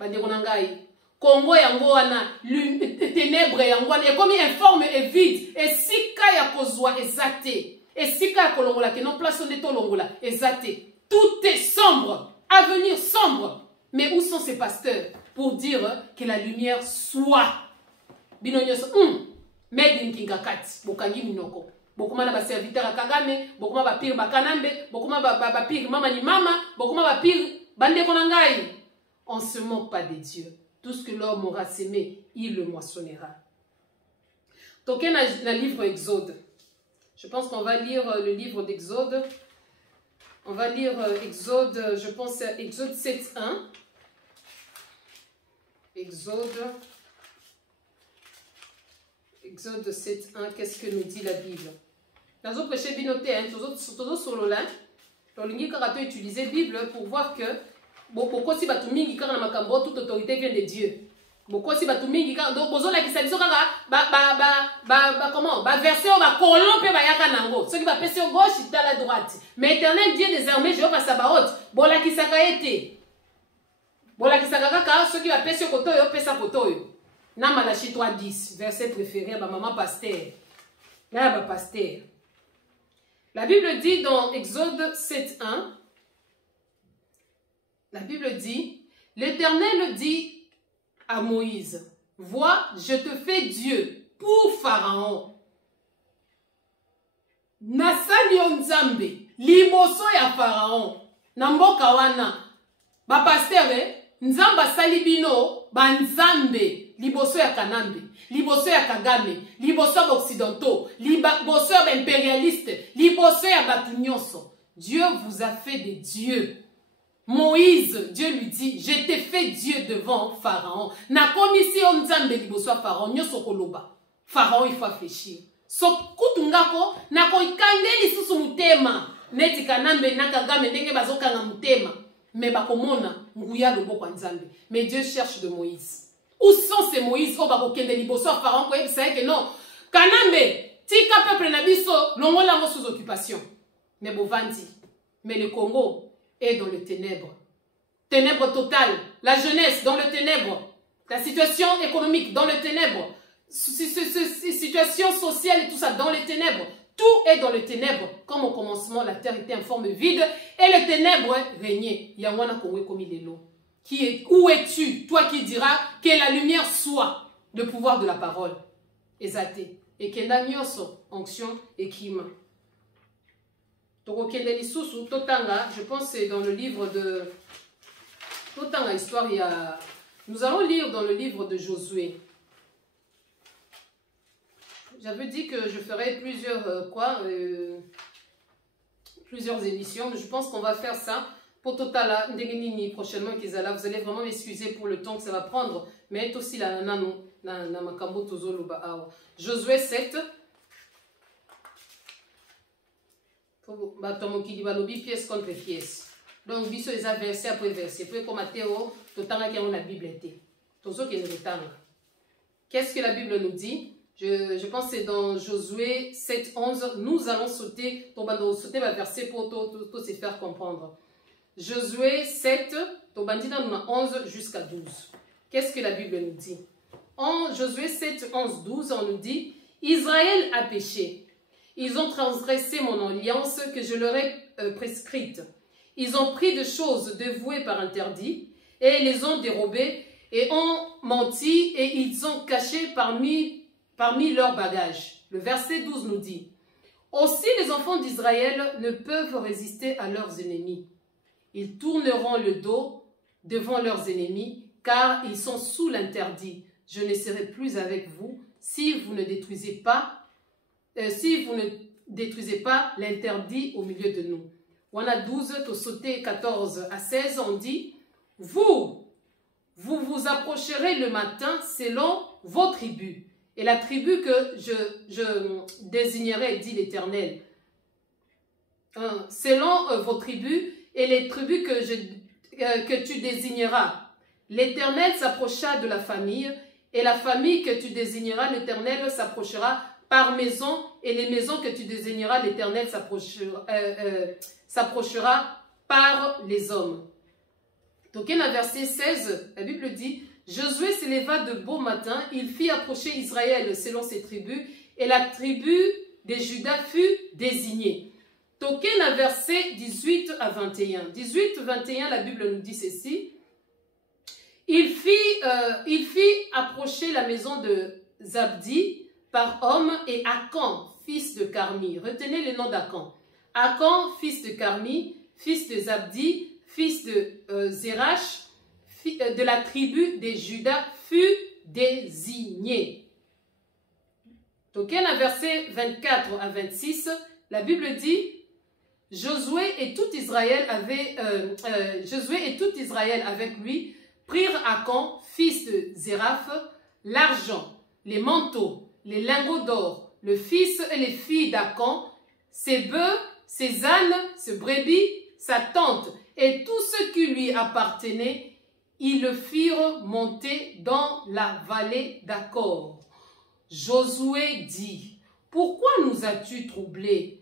Bandeko nangai. Congo yango wana ténèbres yango wana comme informe et vide et sika ya kozwa ezate. Et sika ya kolongola que non place de to longola ezate. Tout est sombre, avenir sombre. Mais où sont ces pasteurs pour dire que la lumière soit? Binonyoso, made in Kingakati, bokangi minoko. Bokuma na ba serviteur a Kagame, bokuma ba pire ba Kanambe, bokuma ba pire mama ni mama, bokuma ba pire bande konangai. On ne se moque pas de Dieu. Tout ce que l'homme aura sémé, il le moissonnera. Donc, il y a un livre Exode. Je pense qu'on va lire le livre d'Exode. On va lire Exode, je pense Exode 7.1. Exode 7.1, qu'est-ce que nous dit la Bible? Dans un prêché binoté, toujours sur le lin, l'Olingi Karato utilisait Bible pour voir que beaucoup si batumingi kaka na makambo toute autorité vient de Dieu. Beaucoup si batumingi kaka donc bozo la kisabiso kaka comment ba verset ba kolon pe ba yaka nango. Ceux qui va passer au gauche et à la droite. Mais Éternel Dieu des armées Jéhovah Sabaoth, bola kisaka été. Bola kisaka kaka ceux qui va passer au côté yo pesa côté yo. Na Malachi 3:10, verset préféré ba maman pasteur. Là ba pasteur. La Bible dit dans Exode 7:1, la Bible dit, l'Éternel dit à Moïse, vois, je te fais Dieu pour Pharaon. Nasali onzambe, liboso ya Pharaon, namboka wana, ba pasteur, nzamba salibino, banzambe, liboso ya Kanambe, liboso ya Kagame, liboso ya Occidentaux, liboso ya impérialiste, liboso ya Batunyonso. Dieu vous a fait des dieux. Moïse, Dieu lui dit, je t'ai fait Dieu devant Pharaon. Na komisi on nzambe liboso Pharaon, nyoso koloba. Pharaon, il faut réfléchir. So kutungako, na ko ikangeli susu mutema. Neti kanambe nakagame ndenge bazokanga mutema. Mais bakomona nguya lobo kwa nzambe. Mais Dieu cherche de Moïse. Où sont ces Moïse? Oh bakokende liboso Pharaon ko yebisa que non. Kanambe, tika peuple na biso, longola ngo sous occupation. Mais bovandi. Mais le Congo est dans le ténèbre. Ténèbre totale. La jeunesse dans le ténèbre. La situation économique dans le ténèbre. Situation sociale et tout ça dans les ténèbres. Tout est dans les ténèbres. Comme au commencement, la terre était en forme vide et les ténèbres régnaient. Yangwana Kongwe comme il est l'eau. Où es-tu, toi qui diras que la lumière soit le pouvoir de la parole? Exaté. Et kenda nyoso, onction et kima. Je pense que c'est dans le livre de Totanga Histoire. Nous allons lire dans le livre de Josué. J'avais dit que je ferais plusieurs émissions. Je pense qu'on va faire ça. Pour Totala, Ndegenini, prochainement, Kizala, vous allez vraiment m'excuser pour le temps que ça va prendre. Mais aussi la nano, na makambo tozolo ba. Josué 7. Pièce contre pièce. Donc, biso les verset après verset. Puis comme Matthéo, Totanga qui a la Bible était. Tozo qui est le Tanga. Qu'est-ce que la Bible nous dit? Je pense que c'est dans Josué 7, 11. Nous allons sauter ma verset pour tout se faire comprendre. Josué 7, 11 jusqu'à 12. Qu'est-ce que la Bible nous dit? En Josué 7, 11, 12, on nous dit, Israël a péché. Ils ont transgressé mon alliance que je leur ai prescrite. Ils ont pris des choses dévouées par interdit et les ont dérobées et ont menti et ils ont caché parmi leurs bagages. Le verset 12 nous dit, aussi les enfants d'Israël ne peuvent résister à leurs ennemis. Ils tourneront le dos devant leurs ennemis car ils sont sous l'interdit. Je ne serai plus avec vous si vous ne détruisez pas l'interdit au milieu de nous. On a 12, tu sauté 14 à 16, on dit, vous vous approcherez le matin selon vos tribus. Et la tribu que je désignerai, dit l'Éternel, selon vos tribus et les tribus que tu désigneras. L'Éternel s'approcha de la famille et la famille que tu désigneras, l'Éternel s'approchera par maison, et les maisons que tu désigneras, l'Éternel s'approchera par les hommes. Donc, dans le verset 16, la Bible dit, Josué s'éleva de beau matin, il fit approcher Israël selon ses tribus, et la tribu des Judas fut désignée. Donc, dans le verset 18 à 21. 18 21, la Bible nous dit ceci. Il fit approcher la maison de Zabdi par homme et Akan, fils de Carmi. Retenez le nom d'Akan. Akan, fils de Carmi, fils de Zabdi, fils de Zérach, de la tribu des Judas, fut désigné. Donc, dans le verset 24 à 26, la Bible dit, Josué et tout Israël avec lui prirent Akan, fils de Zéraph, l'argent, les manteaux, les lingots d'or, le fils et les filles d'Akan, ses bœufs, ses ânes, ses brebis, sa tente et tout ce qui lui appartenait, ils le firent monter dans la vallée d'Accor. Josué dit, pourquoi nous as-tu troublés?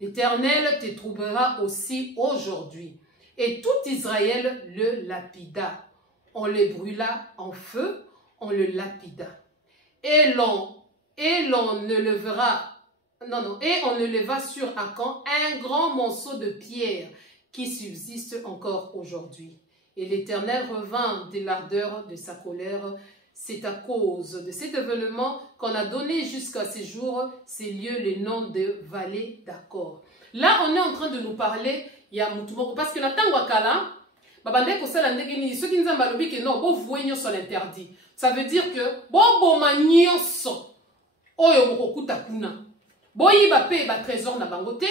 L'Éternel te troublera aussi aujourd'hui. Et tout Israël le lapida. On le brûla en feu, on le lapida. Et on ne leva sur Akan un grand monceau de pierre qui subsiste encore aujourd'hui. Et l'Éternel revint de l'ardeur de sa colère. C'est à cause de cet événement qu'on a donné jusqu'à ces jours, ces lieux, le nom de vallée d'Accor. Là, on est en train de nous parler, il y a Moutoumoko, parce que la Tangwakala, sur l'interdit. Ça veut dire que, boyiba pe ba trésor na bangote,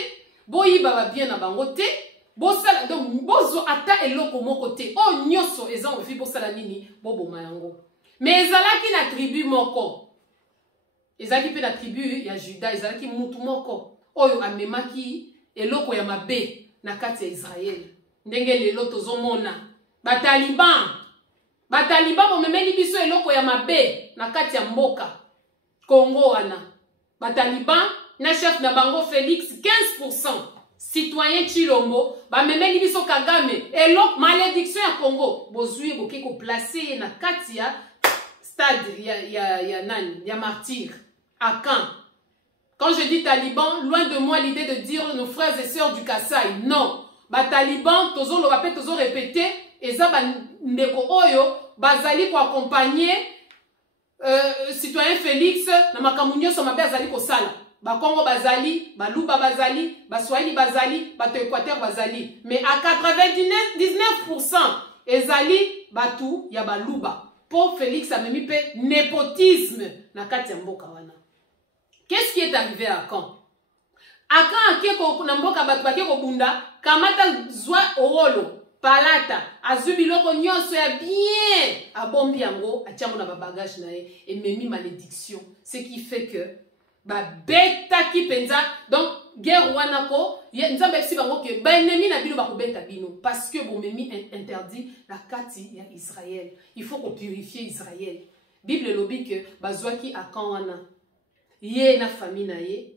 boyiba ba bien na bangote, bosala donc bozo ata eloko moko te o nyoso eza envie bosala nini boboma yango mais ezalaki na tribu moko ezalaki pe na tribu ya Juda ezalaki mutu moko oyo amemaki eloko ya mabe na kati ya Israël ndenge lelo tozomona bataliban bomemeli biso eloko ya mabe na kati ya mboka Congo wana bataliban na chef na bango Félix 15% citoyen Chilombo bamemeli biso Kagame eloko malédiction ya Congo bozui boke ko placer na kati ya stade ya nani ya martyr à Caen. Quand je dis taliban, loin de moi l'idée de dire nos frères et sœurs du Kasaï. Non. Ba taliban, tozo lo bapé, tozo répété, et ça ba ndeko oyo, bazali pour accompagner citoyen Félix, na makamunyo somabe azali ko sala. Ba Congo bazali, ba Luba bazali, ba Swahili bazali, ba Équateur bazali. Mais à 99%, ezali batu ya ba Luba. Pour Félix a même fait népotisme na kati ya mboka wana. Qu'est-ce qui est arrivé à Caen? À Caen, akeko na mboka batu bakeko bunda, kamata zwa owolo, palata, azubiloko nyonso ya bien, abombi yango, atiango na bagage na ye, et memi malédiction. Ce qui fait que, ba beta ki penza, donc, guerre wanako, nzambe si bango ke, ba ennemi na bino bako beta bino, parce que bon memi interdit la kati ya Israël. Il faut qu'on purifie Israël. Bible lobi que, ba zwaki à Caen wana, ye na famille na ye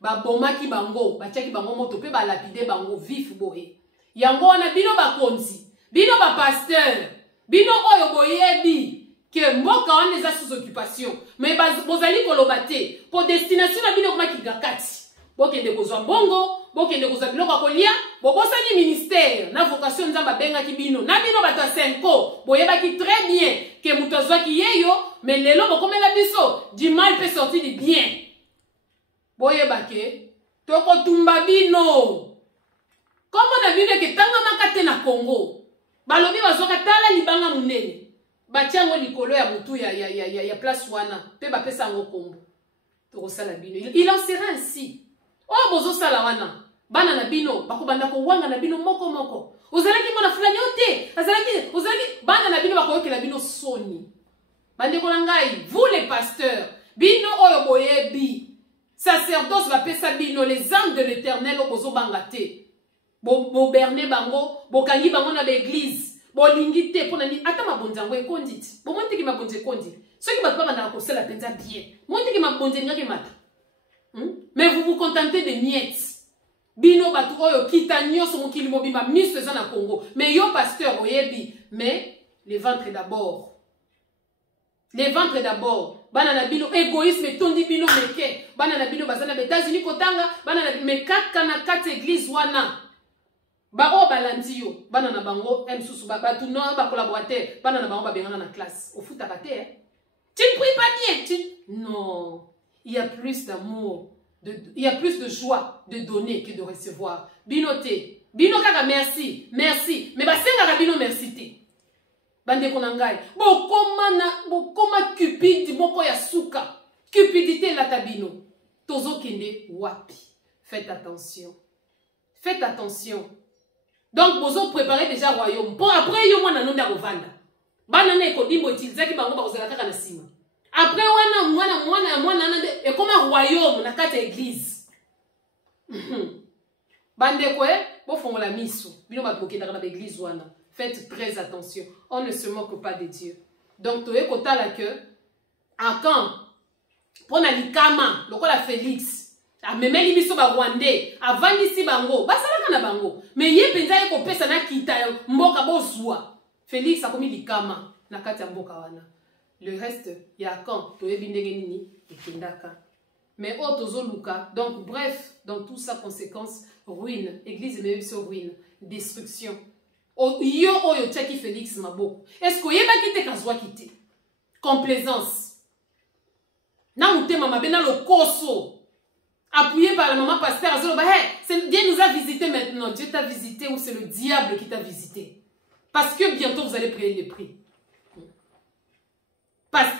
ba bomaki bango ba tiaki bango moto pe ba lapide bango vif boye yango wana bino ba konzi bino ba pasteur bino oyo boyebi que mboka wana eza sous occupation mais bozali koloba te pour destination na bino koma kigakati bokende kozwa mbongo bokende kozwa biloko kolia bobosani ministère na vocation nzamba bengaki bino na bino bato 5 boyebaki très bien que muto azwaki yeyo mais lelo bokomela biso du mal peut sortir du bien boyebake toko tumba bino comme na bino ke tanga makate na Congo balobi bazoka tala libanga munene batiango likolo ya mutu ya place wana pe bapesa ngo kombo toko sala bino il en sera ainsi oh bozo sala wana bana na bino bakobanda ko wanga na bino moko ozalaki mona fulani ote ozalaki bana na bino bakoyokela bino soni bande ko ngai vous les pasteurs bino oyo boyebi sacerdoce va pesa bino les âmes de l'Éternel bozo bangate bo berné bango bokangi bango na l'église bolingi te pona ni ata mabonzango ekonditi bo monte ki mabonze kondi ceux qui battent na ko sala penza bien monte ki mabonze ngaki mata mais vous vous contentez de miettes bino batu oyo kita nyoso mokili mobima miso eza na Congo mais yo pasteur oyebi mais les ventres d'abord bana na bino égoïsme tondi bino meke bana na bino bazana ba États-Unis kotanga bana na mekaka na kati église wana ba o balandi yo bana na bango msusu batu no ba collaborateur bana na bango ba bengana na classe au futa kate tu ne pries pas bien non il y a plus d'amour il y a plus de joie de donner que de recevoir binote bino kaka merci mais basenga ka bino merci te bande konangai bokoma cupide moko ya suka cupidité la tabino tozo kende wapi faites attention donc bozo préparer déjà royaume pour après yo mwana nonda kovanda bana na ekodimbo utilizaki bango bakozala kaka na sima après mwana et comme un royaume na kati église bande ko bo fongola miso bino ba bokenda na église wana. Faites très attention. On ne se moque pas de Dieu. Donc, tu es kota la que, à quand, pour nalikama, le la Félix, a même l'imiso ba Rwandais, avant ici bango, ba salaka na bango. Mais yé penza yé pesa na kita mboka bozwa. Félix a commis likama na kati mboka wana. Le reste, y a quand, tu es bindenge nini, et kendaka. Mais autres luka. Donc, bref, dans tout ça, conséquence, ruine. Église et même sur ruine. Destruction. Yo oyo tchaki Félix maboko. Est-ce que yeba kite kazwa kite? Complaisance. Na mutema mabena lo koso. Appuyé par la maman pasteur azolo ba hey, Dieu nous a visité maintenant. Dieu t'a visité ou c'est le diable qui t'a visité? Parce que bientôt vous allez payer le prix.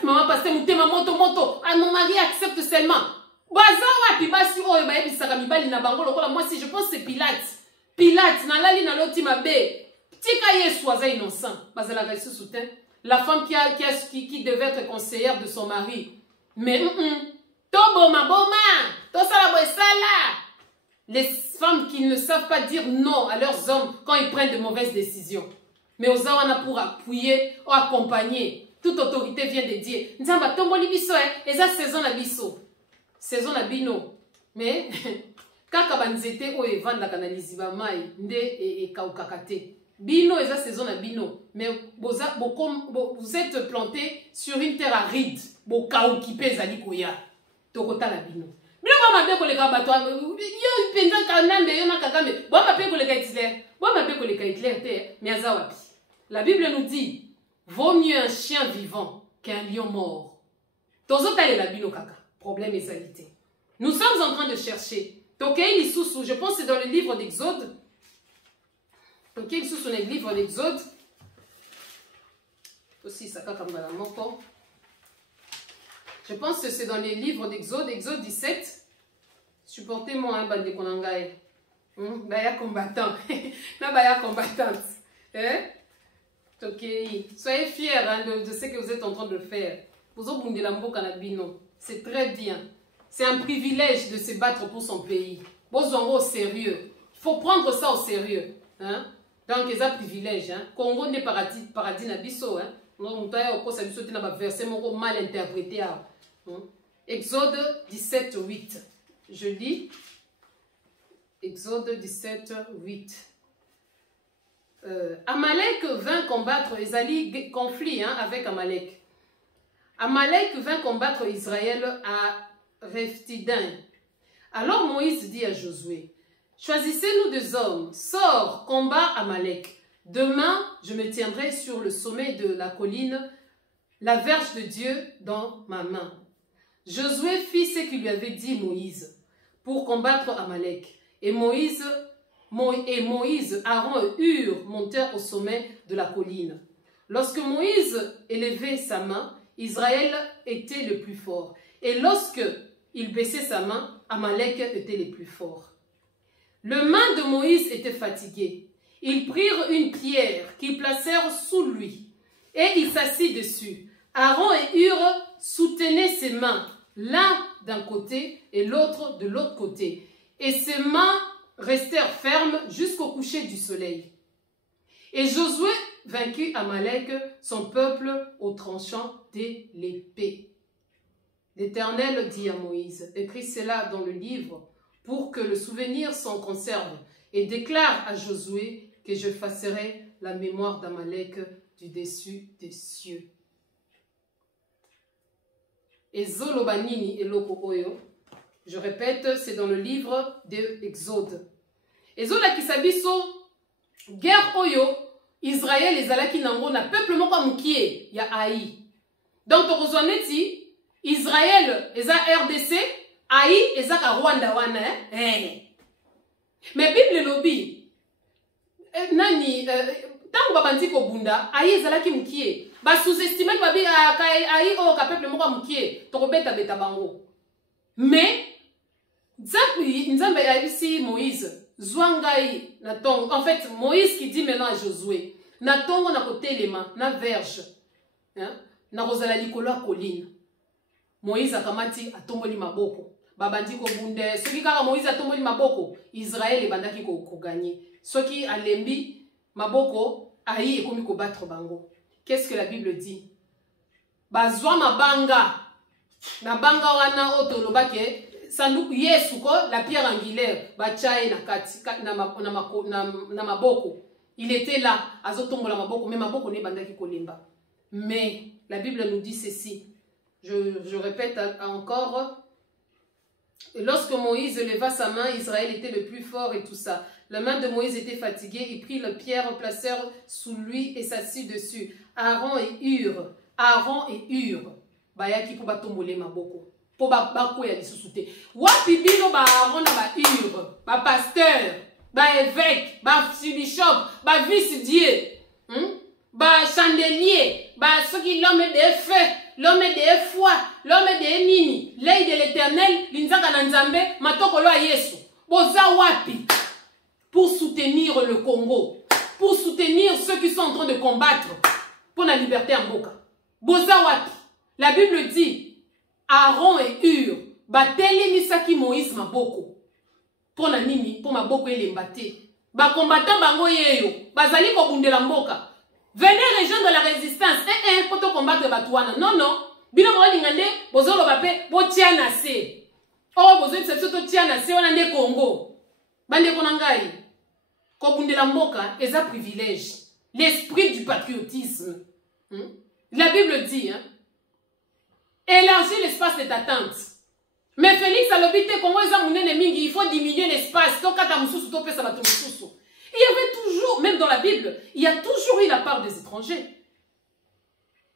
Maman pasteur mutema moto. Ah mon mari accepte seulement. Baza wapi basi oyo ba yebisaka mibali na bango lokola moi si je pense c'est Pilate. Pilate, nalali naloti mabe. Tika Yesu aza innocent. Bazala reçu soutien. La femme qui devait être conseillère de son mari. Mais, Toboma, boma, tosala boesala. Les femmes qui ne savent pas dire non à leurs hommes quand ils prennent de mauvaises décisions. Mais aux awana pour appuyer ou accompagner. Toute autorité vient de dire. Nzamba tomboli biso eza saison na biso. Saison na bino. Mais kaka banzete o evanda kanalizi ba mai nde e kaukakate. Bino eza saison na bino. Mais vous êtes planté sur une terre aride. Bo kaukipe zali koya. Tokota la bino. Bino ba mabe ko leka bato yo penza kanambe yo na kagame. Bo mabe ko leka Hitler. Bo mabe ko leka Hitler te mais aza wapi. La Bible nous dit vaut mieux un chien vivant qu'un lion mort. Tozotale la bino kaka. Problème et salité. Nous sommes en train de chercher. Tokei Lisusu, je pense que c'est dans le livre d'Exode. Tokei Lisusu dans le livre d'Exode. Aussi Saka Kambala Moko. Je pense que c'est dans les livres d'Exode, Exode 17. Supportez-moi, hein, bande de Konangaï. Baya combattant. La baya combattante. Hein? Okay. Soyez fiers hein, de ce que vous êtes en train de faire. C'est très bien. C'est un privilège de se battre pour son pays. Au sérieux. Il faut prendre ça au sérieux. Hein? Donc, c'est un privilège. Hein? Congo n'est paradis nabiso. Hein? Verset mal interprété. Exode 17, 8. Je lis. Exode 17, 8. Amalek vint combattre Ezali, conflit hein, avec Amalek. Amalek vint combattre Israël à Rephidim. Alors Moïse dit à Josué, choisissez-nous des hommes, sors, combat Amalek. Demain, je me tiendrai sur le sommet de la colline, la verge de Dieu dans ma main. Josué fit ce qu'il lui avait dit Moïse pour combattre Amalek. Et Moïse, Aaron et Hur montèrent au sommet de la colline. Lorsque Moïse élevait sa main, Israël était le plus fort. Et lorsque il baissait sa main, Amalek était le plus fort. Le main de Moïse était fatigué. Ils prirent une pierre qu'ils placèrent sous lui et il s'assit dessus. Aaron et Hur soutenaient ses mains, l'un d'un côté et l'autre de l'autre côté. Et ses mains restèrent fermes jusqu'au coucher du soleil. Et Josué vainquit Amalek, son peuple, au tranchant de l'épée. L'Éternel dit à Moïse, écris cela dans le livre pour que le souvenir s'en conserve et déclare à Josué que je effacerai la mémoire d'Amalek du dessus des cieux. Et Zolobanini et Loko Oyo, je répète, c'est dans le livre de Exode. Ezola Kisabiso, guerre Oyo, Israël et Zalaki Nango, na peuple moko mukie, ya Aï. Donc, tu rejoins Israël et RDC, Aïe et Rwanda wana mais Bible lobby nani tango babanti ko bunda Aïe ezalaki mukie ba sous-estimer ba bi Aïe o ka peuple moko mukie to beta beta bango mais Nzambe a ici Moïse Zwangai na tongo en fait Moïse qui dit maintenant à Josué na tongo na côté les mains na verge hein na rozala likolo colline Moïse akamati atomboli maboko babandi ko bunde soki kaka Moïse atomboli maboko Israël ebandaki ko gagner soki alembi maboko Aïe ekomi ko battre bango. Qu'est-ce que la Bible dit? Bazwa mabanga na banga wana otolobake sanduku Yesu ko la pierre angulaire bachaye na kati na maboko il était là azotombola maboko mais maboko ne bandaki ko lemba. Mais la Bible nous dit ceci. Je répète encore. Lorsque Moïse leva sa main, Israël était le plus fort et tout ça. La main de Moïse était fatiguée. Il prit la pierre, placèrent sous lui et s'assit dessus. Aaron et Hur. Bayaki pour batombole maboko. Pour bako ya lisusuté. Wapi bino ba Aaron na ba Hur. Ba pasteur. Ba évêque. Ba bishop. Ba vice-dieu. Ba chandelier. Ba ceux qui l'homme des feux. L'homme des foi, l'homme des nini, l'œil de l'Éternel, l'inzaka na nzambe, matokolo a Yesu. Boza wapi. pour soutenir le Congo, pour soutenir ceux qui sont en train de combattre pour la liberté en Boka. Bozawaki, la Bible dit, Aaron et Hur, bateli misaki Moïse maboko. Pour la nini, pour maboko et l'embate. Ba combattant bango yeyo, bazali ko bundela mboka. Venez rejoindre la résistance. Pour te combattre batouana. Non, non. Bino mo lingande, bozolo bape, bo tiana se. Oh, bozo exception tiana se, on ande Congo. Bande konangai. Ko bundela mboka, eza privilège. L'esprit du patriotisme. La Bible dit, hein, élargir l'espace de ta tente. Mais Félix a l'obité Congo il faut diminuer l'espace. Il y avait toujours, même dans la Bible, il y a toujours eu la part des étrangers.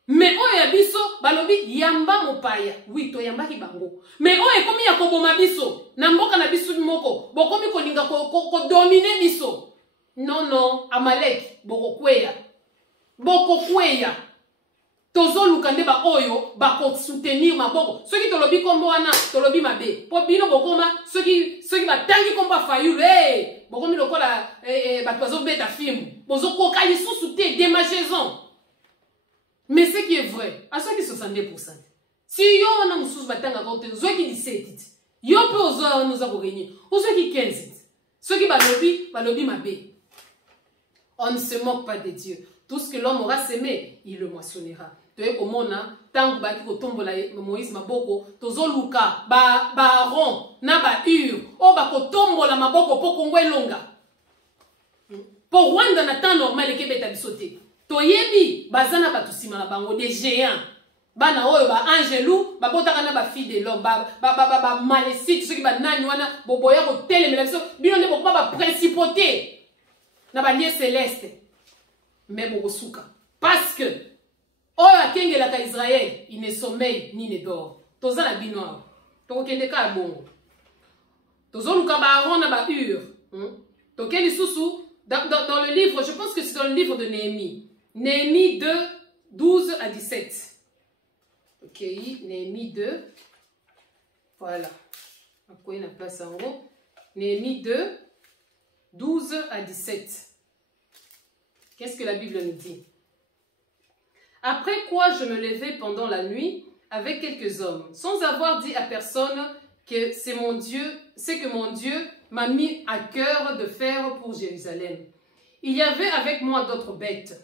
Mais on est biso, balobi yamba mopaya. Oui, to yamba ki bango. Mais on est comme ya koboma biso. Namboka na biso moko. Bokomi ko linga ko dominer biso. Non, non, Amalek, boko kweya. Boko kweya. Tozo lukande ba oyo ba ko soutenir maboko. Ceux qui tolobi kombo wana tolobi mabe. Po bino bokoma ceux qui ba tangi komba fayu eh bokomi lokola ba tozo beta film. Bozo koka lisusu te démageaison. Mais ce qui est vrai, à ceux qui 62%. Si yo wana mususu batanga kote zo qui 17 yo pe ozo nous a gagné. Ou ceux qui 15 ceux qui balobi mabe. On ne se moque pas de Dieu. Tout ce que l'homme aura semé, il le moissonnera. Toye komona tangu baki kotombola Moïse maboko tozo luka ba Aaron na ba Hur o ba kotombola maboko po Kongo elonga. Pour Rwanda na temps normal ke beta bisote. Toyebi bazana batusima na bango des géants. Bana oyo ba angelou ba botaka na ba fille de l'homme ba malécite ceux qui ba nani wana boboya ko telemela biso bino ne bokoma ba principauté na ba lieu céleste. Mais bokosuka parce que oh, la Israël, il ne sommeille ni ne dort. Toza la binoa. Tokende ka bongo. Tozo luka ba Aaron na ba Hur. Tokeli susu dans le livre, je pense que c'est dans le livre de Néhémie. Néhémie 2, 12 à 17. Ok, Néhémie 2. Voilà. À quoi il a place en haut? Néhémie 2, 12 à 17. Qu'est-ce que la Bible nous dit? Après quoi je me levai pendant la nuit avec quelques hommes, sans avoir dit à personne que c'est que mon Dieu m'a mis à cœur de faire pour Jérusalem. Il y avait avec moi d'autres bêtes.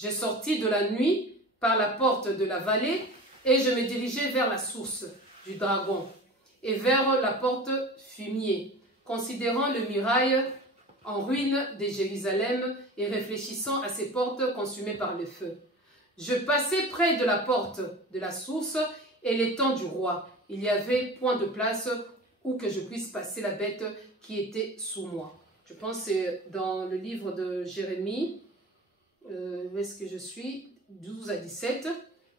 Je sortis de la nuit par la porte de la vallée et je me dirigeai vers la source du dragon et vers la porte fumier, considérant le muraille en ruine de Jérusalem et réfléchissant à ces portes consumées par le feu. Je passai près de la porte de la source et l'étang du roi. Il n'y avait point de place où que je puisse passer la bête qui était sous moi. Je pense que c'est dans le livre de Jérémie, où est-ce que je suis, 12 à 17.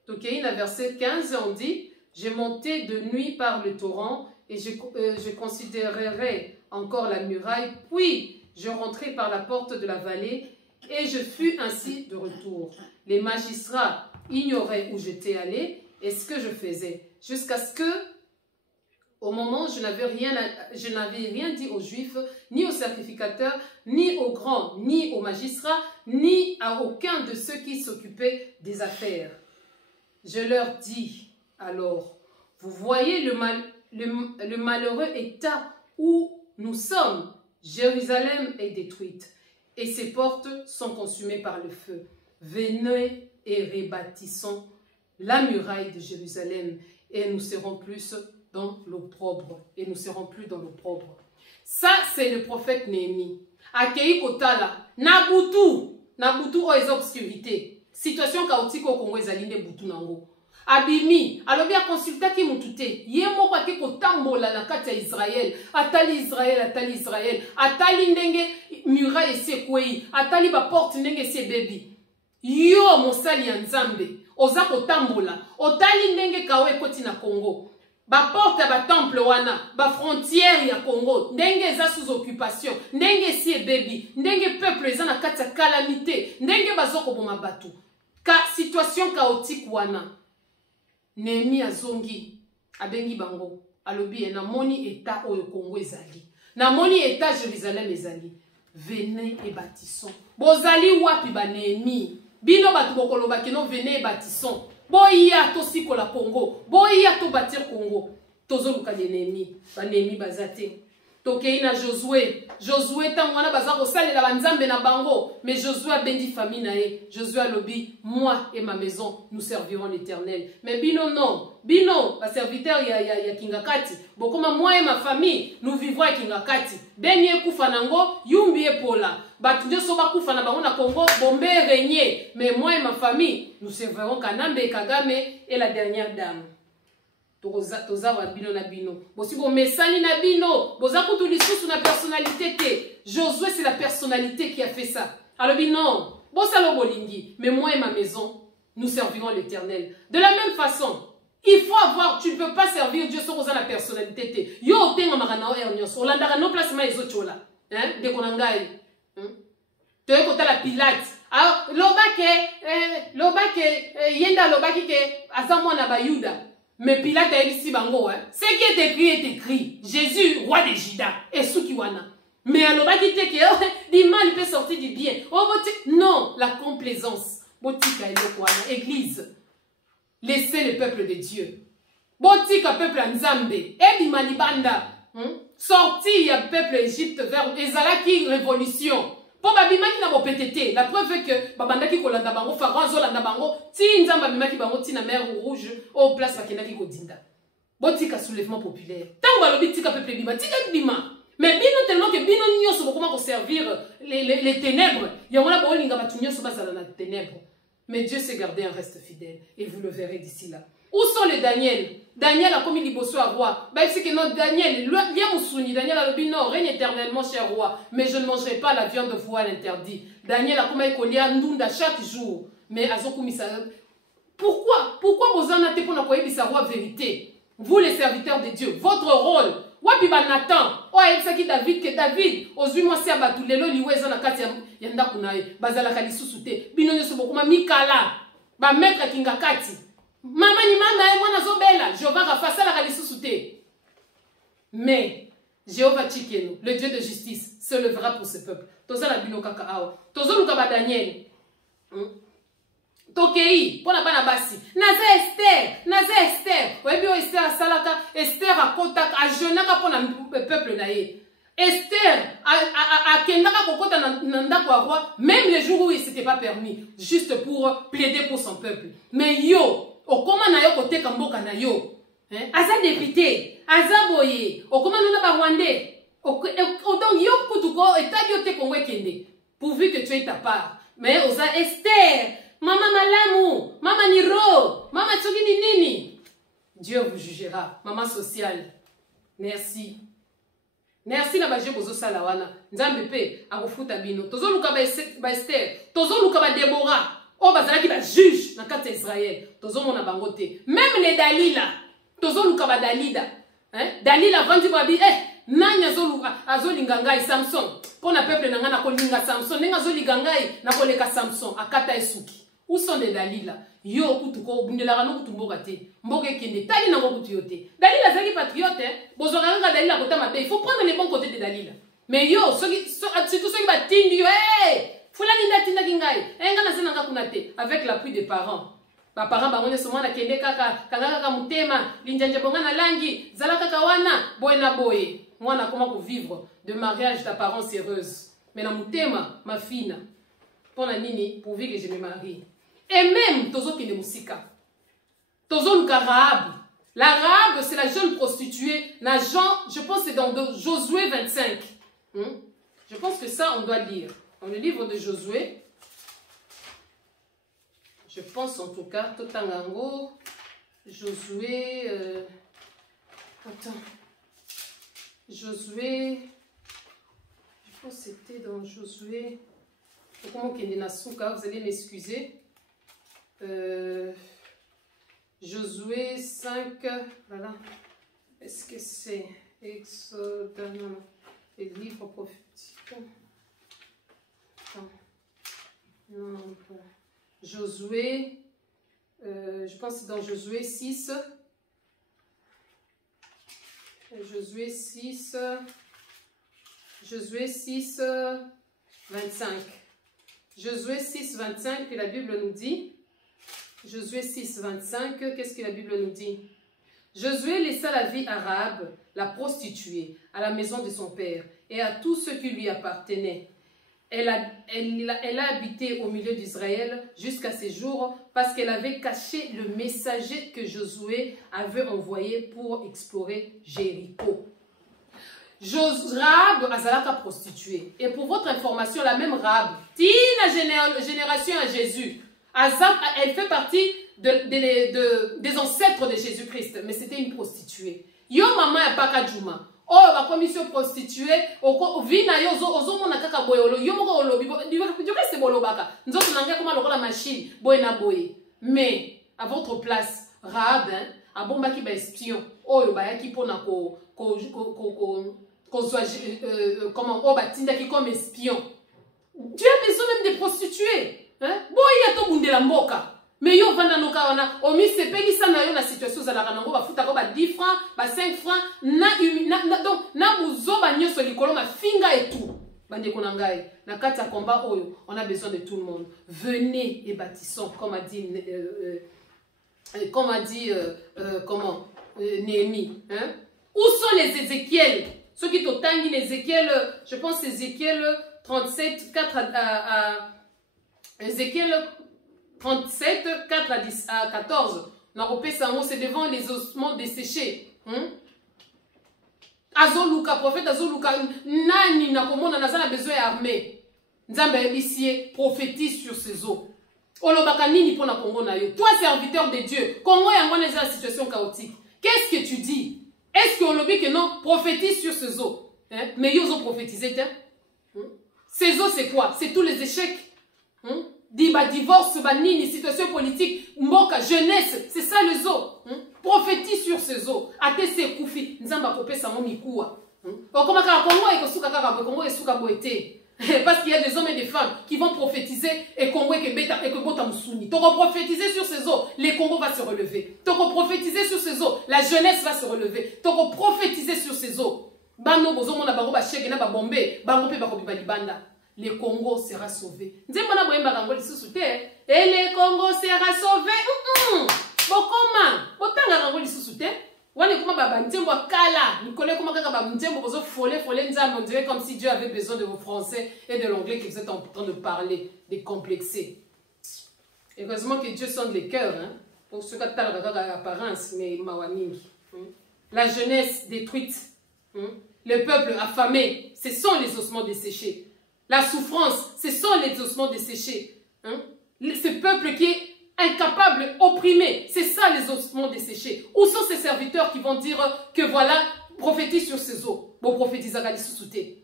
Donc, il y a verset 15, on dit, « J'ai monté de nuit par le torrent et je considérerai encore la muraille, puis je rentrai par la porte de la vallée et je fus ainsi de retour. Les magistrats ignoraient où j'étais allé et ce que je faisais, jusqu'à ce que, au moment où je n'avais rien dit aux Juifs, ni aux sacrificateurs, ni aux grands, ni aux magistrats, ni à aucun de ceux qui s'occupaient des affaires. Je leur dis alors, vous voyez le malheureux état où nous sommes. Jérusalem est détruite et ses portes sont consumées par le feu. Venez et rebâtissons la muraille de Jérusalem et nous serons plus dans l'opprobre. Et nous serons plus dans l'opprobre. Ça, c'est le prophète Néhémie. Akei Kotala, Nabutu aux obscurités. Situation chaotique au Congo, ezalinde butu nango. Abimi, alobi a consulta ki mutute. Ye moko ake kotambola na kati ya Israël. Atali Israël. Atali ndenge muraille esekwei. Atali ba porte ndenge ese bebi. Yo mosali ya Nzambe. Oza kotambola. Otali ndenge kawe ekoti na Congo. Ba porte ya ba temple wana. Ba frontière ya Congo. Ndenge eza sous occupation. Ndenge esi ebebi. Ndenge peuple eza na kati ya calamité. Ndenge bazoko boma batu. Situation chaotique wana. Néhémie azongi abengi bango alobi na moni eta oyo Congo ezali Namoni état Jérusalem ezali. Venez et bâtissons. Bozali wapi banemi. Bino batu bokoloba kino venez et bâtissons. Boya to sikola Congo. Boya to bâtir Congo. Tozo luka l'ennemi. Banemi bazate. Tokei na Josué. Josué tant wana baza kosalela banzambe na bango. Mais Josué a bendi famille na ye. Josué a lobi, moi et ma maison, nous servirons l'Éternel. Mais bino non. Bino, la serviteur ya Kingakati. Bokoma moi et ma famille, nous vivrons à Kingakati. Benye kufa nango, yumbi epola. Batunjo soba kufa na bango na Congo, bombe régner. Mais moi et ma famille, nous servirons Kanambe et Kagame et la dernière dame. Toza wa bino na bino. Bosi bo mesani na bino. Boza kutu lisusu na personnalité te. Josué c'est la personnalité qui a fait ça. Alors non. Bosa lo bolingi. Mais moi et ma maison, nous servirons l'Éternel. De la même façon, il faut avoir, tu ne peux pas servir Dieu sans la personnalité te. Yo tenga magana o ernyoso. Olandaka no place ma ezo chola. Hein? De konangai. Te kota la Pilate. Alors lobake yenda lobaki ke azamwa na bayuda. Mais Pilate a dit bango, hein. Ce qui est écrit est écrit. Jésus, roi des Judas, et Soukiwana. Mais alors, qui te que du mal peut sortir du bien. Non, la complaisance. Botika église. Laissez le peuple de Dieu. Botika peuple Nzambe. Et di Malibanda. Sorti le peuple Égypte vers Ezalaki révolution. Pour babimaki na bopetete, la preuve est que babandaki kolanda bango pharaon zolanda bango ti nzamba bimaki bango ti na mer rouge au place bakendaki kodinda. Botika soulèvement populaire. Tant balobi tika peuple bima tika bima. Mais bino tellement que bino nyoso bokoma ko servir les ténèbres. Yamona bo linga batu nyoso bazala na ténèbres. Mais Dieu s'est gardé un reste fidèle et vous le verrez d'ici là. Où sont les Daniel? Daniel a commis liboso à roi. Bah, c'est que non, Daniel, Daniel a dit non, règne éternellement, cher roi. Mais je ne mangerai pas la viande de voile interdit. Daniel a commis colia ndunda chaque jour. Mais à son pourquoi vous en avez pour n'avoir sa roi vérité? Vous les serviteurs de Dieu, votre rôle. Wapi ba Nathan, oh et David que David, aux 8 mois c'est abattu lelo liweza na kati ya ndaku nae, bazala kalisusu te. Bino nyoso bokuma Mikala, ba maître Kingakati. Maman ni manda mwana zobela, Jéhovah rafasa la kalisusu te. Mais Jéhovah Tchikeno, le Dieu de justice, se lèvera pour ce peuple. Toza la bino kaka awa. Tozo luka ba Daniel. Tokei, pona bana basi. Naze Esther. Webi o Esther salaka, Esther a kontak a jeunaka pona peuple na ye. Esther a kendaka kokota nanda kwa roi, même les jours où il s'était pas permis, juste pour plaider pour son peuple. Mais yo, okoma na yo kote kamboka na yo. Aza député, aza boye, okoma nuna ba Rwandais. Donc yo kutuko etadi yo te kongwe kende. Pourvu que tu aies ta part. Mais oza Esther. Maman Malamu, Maman Niro, Maman Tsogini Nini. Dieu vous jugera. Maman sociale. Merci. Merci na baje bozo salawana. Nzambe pe akofuta bino. Tozo luka ba Esther, tozo luka ba Déborah. O bazalaki ba juge na kati Israël. Tozo mona bango te. Même les Dalila. Tozo luka ba Dalida. Dalila vandi babi nanya azolinga ngai Samson. Pona peuple na ngana kolinga Samson, nenga zolinga ngai na koleka Samson akata esuki. Où sont les Dalila? Yo kutuko bundela no kutumboka te. Mboka kende tali na ngokutu yote. Dalila zaki patriote, bozoranga Dalila kota mabe. Il faut prendre les bons côtés de Dalila. Mais yo, surtout ceux qui batindi yo, fulani ndatinda kingai. Enga na senanga kunate avec l'appui des parents. Ba parents bangonye somo na kende kaka kangaka mutema, linjanje bonga na langi, zalaka kawana, boy na boye. Mwana comment pour vivre de mariage d'apparence heureuse. Mais na mutema, ma fille, pour la nini, pourvu que je me marie. Et même, tozo qui ne musika. Tozo luka Rahab. La Rahab, c'est la jeune prostituée. Na Jean, je pense que c'est dans Josué 25. Je pense que ça, on doit lire. Dans le livre de Josué, je pense en tout cas, Totangango, Josué, attends, Josué, je pense que c'était dans Josué, comment vous allez m'excuser, Josué 5, voilà, est-ce que c'est Exode, non, les livres prophétiques, non, voilà. Josué, je pense que c'est dans Josué 6. Josué 6. Josué 6, 25. Josué 6, 25, que la Bible nous dit. Josué 6, 25, qu'est-ce que la Bible nous dit? Josué laissa la vie arabe, la prostituée, à la maison de son père et à tout ce qui lui appartenait. Elle a habité au milieu d'Israël jusqu'à ces jours parce qu'elle avait caché le messager que Josué avait envoyé pour explorer Jéricho. Rahab azalaka prostituée. Et pour votre information, la même Rahab, tina génération à Jésus, elle fait partie des ancêtres de Jésus-Christ, mais c'était une prostituée. Yo maman ya paka juma. Oh, ba commission prostituée, vina yo ozo mona kaka boyolo, yo moko olobi, yo kese bolo baka. Nzoto nanga koma lokola machine, boy na boy. Mais à votre place, Rahab, a bombaki ba espion. Oh, yo ba yaki pona comment oh ba tindaki comme espion. Tu as besoin même des prostituées, hein? Boy ya to bundela mboka. Mais yo vanda no kawana omi sepeli sana yo na situation za la kanango ba futa ko ba 10 francs, ba 5 francs donc na buzo ba nyoso likolo ma finga et tout. Bande konangai na kati ya combat oyo, on a besoin de tout le monde. Venez et bâtissons comme a dit Néhémie, hein? Où sont les Ézéchiel? Ceux qui t'otangi les Ézéchiel, je pense Ézéchiel 37 4 à Ézéchiel 37, 4 à 14. C'est devant les ossements desséchés. Azoluka, prophète Azoluka, nani na komona nazana besoin armé. Nzambe ebisie prophétise sur ces eaux. Olobaka nini pona Congo na yo. Toi serviteur de Dieu, Congo yango na une situation chaotique. Qu'est-ce que tu dis? Est-ce que olobi que non prophétise sur ces eaux? Mais ils ont prophétisé. Ces eaux c'est quoi? C'est tous les échecs. Diba divorce, banini, situation politique, mboka, jeunesse, c'est ça les eaux. Prophétise sur ces eaux. Ate se koufi, nzamba kopé sa moni koua. Comment Congo et Kosuka Congo et Suka Boete. Parce qu'il y a des hommes et des femmes qui vont prophétiser et Congo et que Bota Moussouni. Toko prophétiser sur ces eaux, les Congos va se relever. Toko prophétiser sur ces eaux, la jeunesse va se relever. Toko prophétiser sur ces eaux. Bano bozo mona bango ba cheke na ba bombe, bango pe ba kobi ba libanda. Le Congo sera sauvé. Et le Congo sera sauvé. On dirait comme si Dieu avait besoin de vos français et de l'anglais que vous êtes en train de parler, décomplexé. Heureusement que Dieu sonde les cœurs. Pour ceux qui ont l'apparence, mais la jeunesse détruite. Le peuple affamé, ce sont les ossements desséchés. La souffrance, ce sont les ossements desséchés. Ce peuple qui est incapable, opprimé, c'est ça les ossements desséchés. Où sont ces serviteurs qui vont dire que voilà, prophétise sur ces eaux? Bon, prophétise à Galissousouté.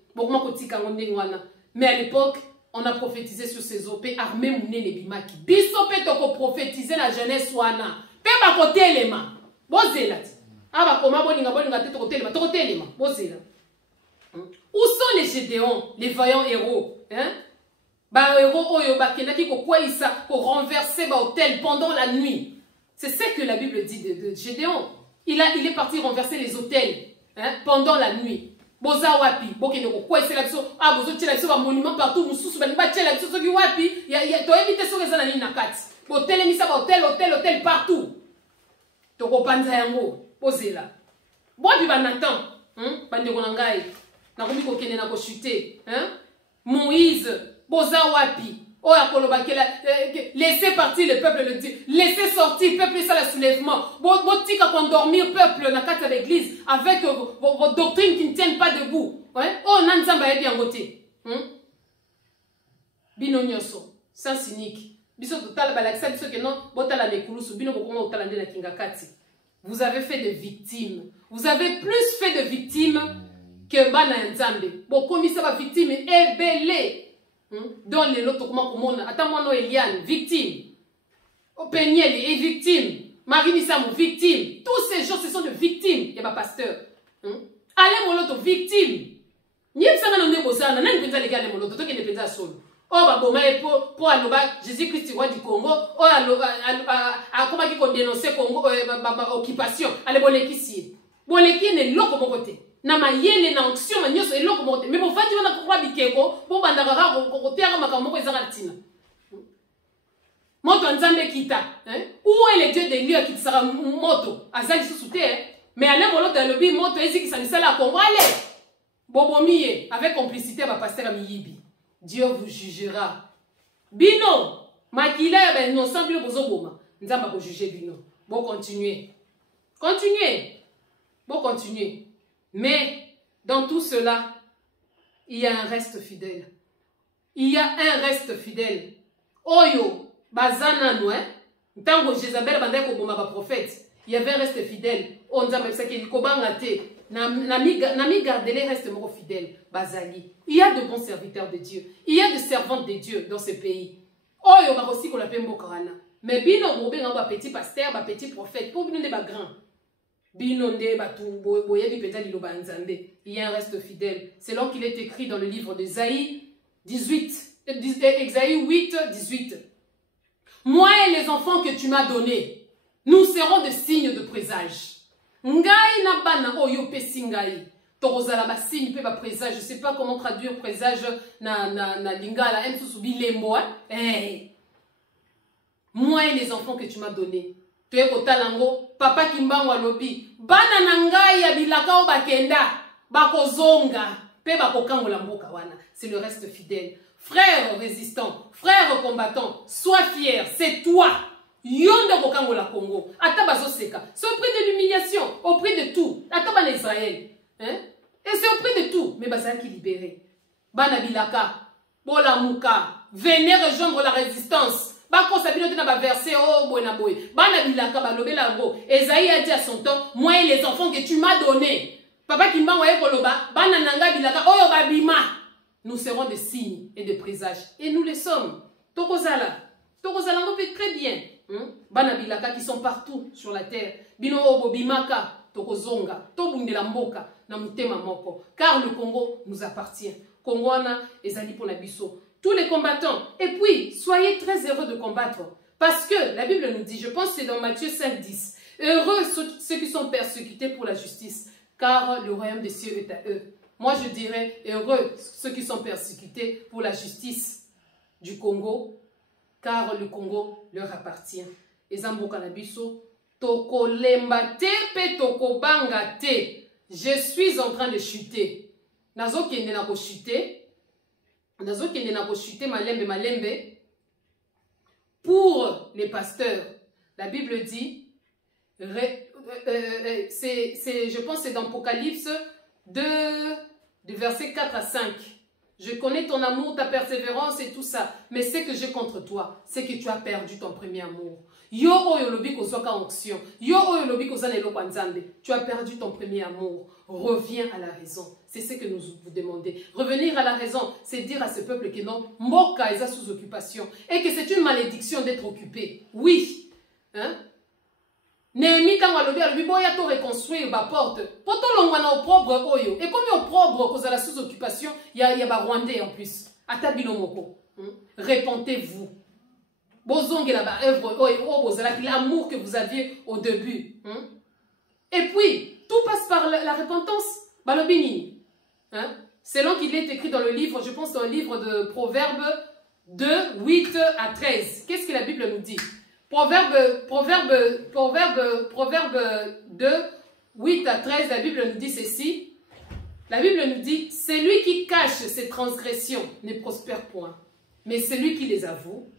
Mais à l'époque, on a prophétisé sur ces eaux. Pe armé mouné les bimaki. Biso pe toko prophétiser la jeunesse wana. Pe ba kote les mains. Bozela. Ah ba koma bolinga te toko telema. Toko telema. Bozela. Où sont les Gédéons, les vaillants héros? Ba héros oyo ba kenaki ko kwaisa ko renverser ba hôtel pendant la nuit. C'est ce que la Bible dit de Gédéon. Il est parti renverser les hôtels pendant la nuit. Boza wapi, bokene ko kwaisa la biso, ah bozo tela biso ba monument partout mususu ba ba tela biso soki wapi, ya to éviter so reza na nini na kati. Bo telemisa ba hôtel partout. To ko panza yango, posela. Bobi ba Nathan, bande ko ngai. Moïse, Boza Wapi, laissez partir le peuple, le dit, laissez sortir le peuple, ça le soulèvement. Botika qu'on dormir le peuple dans la l'église avec vos doctrines qui ne tiennent pas debout. Oh, Nansamba est bien voté. Bino nyoso, sans cynique. Biso total balaksa biso que non, botala mekulusu, bino kokoma otalande na kingakati. Vous avez fait des victimes. Vous avez plus fait de victimes que bana nzambe. Bon commissaire va victime et belé. Dans les lots comment comment attends moi no Eliane victime. Openiel est victime. Marie Nisamo victime. Tous ces gens ce sont des victimes. Il y a pas pasteur. Allez mon lot victime. Ni ça na ndebo sana na nipenda les gars mon lot to ke nependa solo. Oh ba boma pour aloba Jésus-Christ roi du Congo. Oh aloba comment qui dénoncer Congo occupation. Allez boleki si. Boleki ne loko mon côté. na mayele na onction manyoso eloko mote mais bon fandi wana kwa bikeko bo bandaka ka ko tiaka makambo ko ezaka tina moto nzambe kita où est le dieu de lieu qui sera moto azali sous terre mais allez molo de lobi moto eziki sanisala Congo allez bobomiye avec complicité ba pasteur amiyibi Dieu vous jugera bino makila ben non sans bino bozoboma nzamba ko juger bino bon continuer bon continuer mais dans tout cela il y a un reste fidèle oyo bazana no ntango Jézabel bandai ko boma ba prophète il y avait un reste fidèle on nzamba bisaki kobanga te Nami garder reste moko fidèle, Bazali. Il y a de bons serviteurs de Dieu. Il y a de servantes de Dieu dans ce pays. Oh, il y a aussi qu'on l'appelle Mokarana. Mais bino mobe nga petit pasteur, ba petit prophète, pour bino ne ba grand. Bino ne ba tout boye di peta di loba nzambe. Il y a un reste fidèle. C'est là qu'il est écrit dans le livre d'Ésaïe 8, 18. Moi et les enfants que tu m'as donnés, nous serons des signes de présage. Ngai na bana oyo pesi ngai tokozala ba signe pe ba présage, je sais pas comment traduire présage na lingala msusu bilembo moi et les enfants que tu m'as donné toye kotalango papa kimbango alobi bana na ngai ya bilaka o bakenda bakozonga pe bakokangola mboka wana. C'est le reste fidèle. Frère résistant, frère combattant, sois fier, c'est toi. Yonde kokango la Congo, atabazo seka. C'est au prix de l'humiliation, au prix de tout. Ataba na Israël, et c'est au prix de tout. Mais bazali qui libéré. Bana bilaka, bola muka, venez rejoindre la résistance. Bako sabino tena ba verset oh boena boy. Bana bilaka ba lobela ngo. Esaïe a dit à son temps, moi et les enfants que tu m'as donnés. Papa kimba waye koloba, bana nanga bilaka oyo babima. Nous serons des signes et des présages et nous les sommes. Tokozala ngo fait très bien. Bana bilaka qui sont partout sur la terre. Bino obo bimaka, tokozonga, tobundela mboka na mutema moko. Car le Congo nous appartient. Congwana ezali pour la biso. Tous les combattants. Et puis, soyez très heureux de combattre. Parce que la Bible nous dit, je pense que c'est dans Matthieu 5, 10. Heureux ceux qui sont persécutés pour la justice, car le royaume des cieux est à eux. Moi, je dirais, heureux ceux qui sont persécutés pour la justice du Congo, car le Congo leur appartient. Ezambo kanabiso, toko lembate pe toko bangate. Je suis en train de chuter. Nazo kende na ko chuter. Nazo kende na ko chuter malembe. Pour les pasteurs, la Bible dit, je pense que c'est dans Apocalypse 2, du verset 4 à 5. Je connais ton amour, ta persévérance et tout ça. Mais ce que j'ai contre toi, c'est que tu as perdu ton premier amour. Yo oyo lobi kozwaka onction. Yo oyo lobi kozana eloko nzambe. Tu as perdu ton premier amour. Reviens à la raison. C'est ce que nous vous demandons. Revenir à la raison, c'est dire à ce peuple que non, Mboka est sous occupation. Et que c'est une malédiction d'être occupé. Oui. Hein? Néhémie quand alobi boya to reconstruire ba porte poto longwana opprobre oyo et comme opprobre cause la sous occupation il y a ba rwandais en plus atabino moko repentez-vous bozongela ba œuvre oyo bozala l'amour que vous aviez au début et puis tout passe par la repentance balobini selon qu'il est écrit dans le livre, je pense dans le livre de Proverbes 2 8 à 13. Qu'est-ce que la Bible nous dit? Proverbe 2, 8 à 13, la Bible nous dit ceci. La Bible nous dit, celui qui cache ses transgressions ne prospère point, mais celui qui les avoue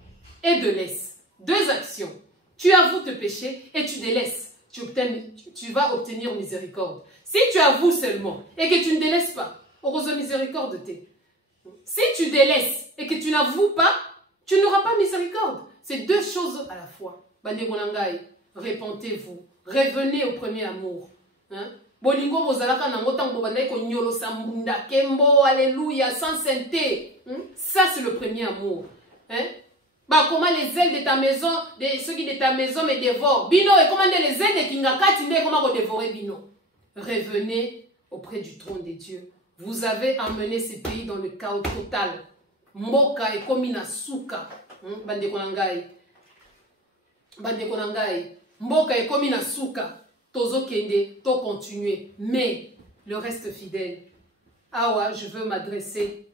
et délaisse. Deux actions. Tu avoues tes péchés et tu délaisses. Tu vas obtenir miséricorde. Si tu avoues seulement et que tu ne délaisses pas, heureusement miséricorde t'es. Si tu délaisses et que tu n'avoues pas, tu n'auras pas miséricorde. C'est deux choses à la fois. Repentez-vous. Revenez au premier amour. Bolingo bozalaka nango tango bandai ko nyolo sambunda kembo alléluia sans sainteté. Ça c'est le premier amour. Bah comment les ailes de ta maison, ceux qui de ta maison me dévorent. Bino et comment les ailes de kingakati ne comment ko dévorer bino. Revenez auprès du trône de Dieu. Vous avez emmené ce pays dans le chaos total. Mboka et komina suka. Bandeko nangai mboka ekomi na suka tozo kende to continuer mais le reste fidèle. Awa, je veux m'adresser.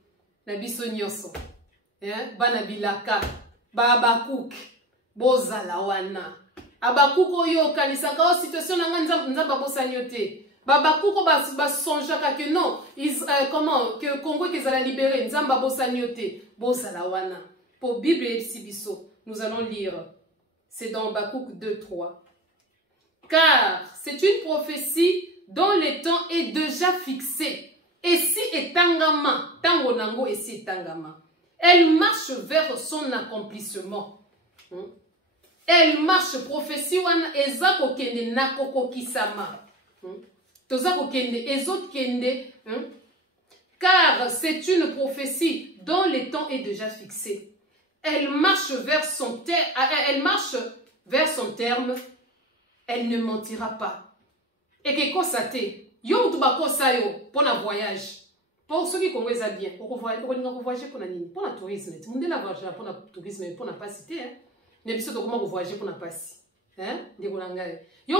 Nabiso nyonso. Banabilaka. Babakuk. Bozala wana. Abakuko yo kanisaka o situation nanga nzamba bosanyote. Babakuko basonjaka que non, que Congo qu'ils allaient libérer, nzamba bosanyote. Bozala wana. Pour Bible et Sibiso, nous allons lire. C'est dans Habakkuk 2:3. Car c'est une prophétie dont le temps est déjà fixé. Et si etangama, tango nango et si etangama. Elle marche vers son accomplissement. Elle marche, prophétie wana ezako kende nakoko kisama. Tozako kende ezot kende. Car c'est une prophétie dont le temps est déjà fixé. Elle marche vers son terme. Elle ne mentira pas. Et que constate, yo tu bakosa yo pour un voyage. Pour ceux qui connaissent bien, on voyager pour la tourisme. Tout le monde a voyagé pour le tourisme, pour la passité. Ne sais pas comment voyager pour la passe. Hein? Yo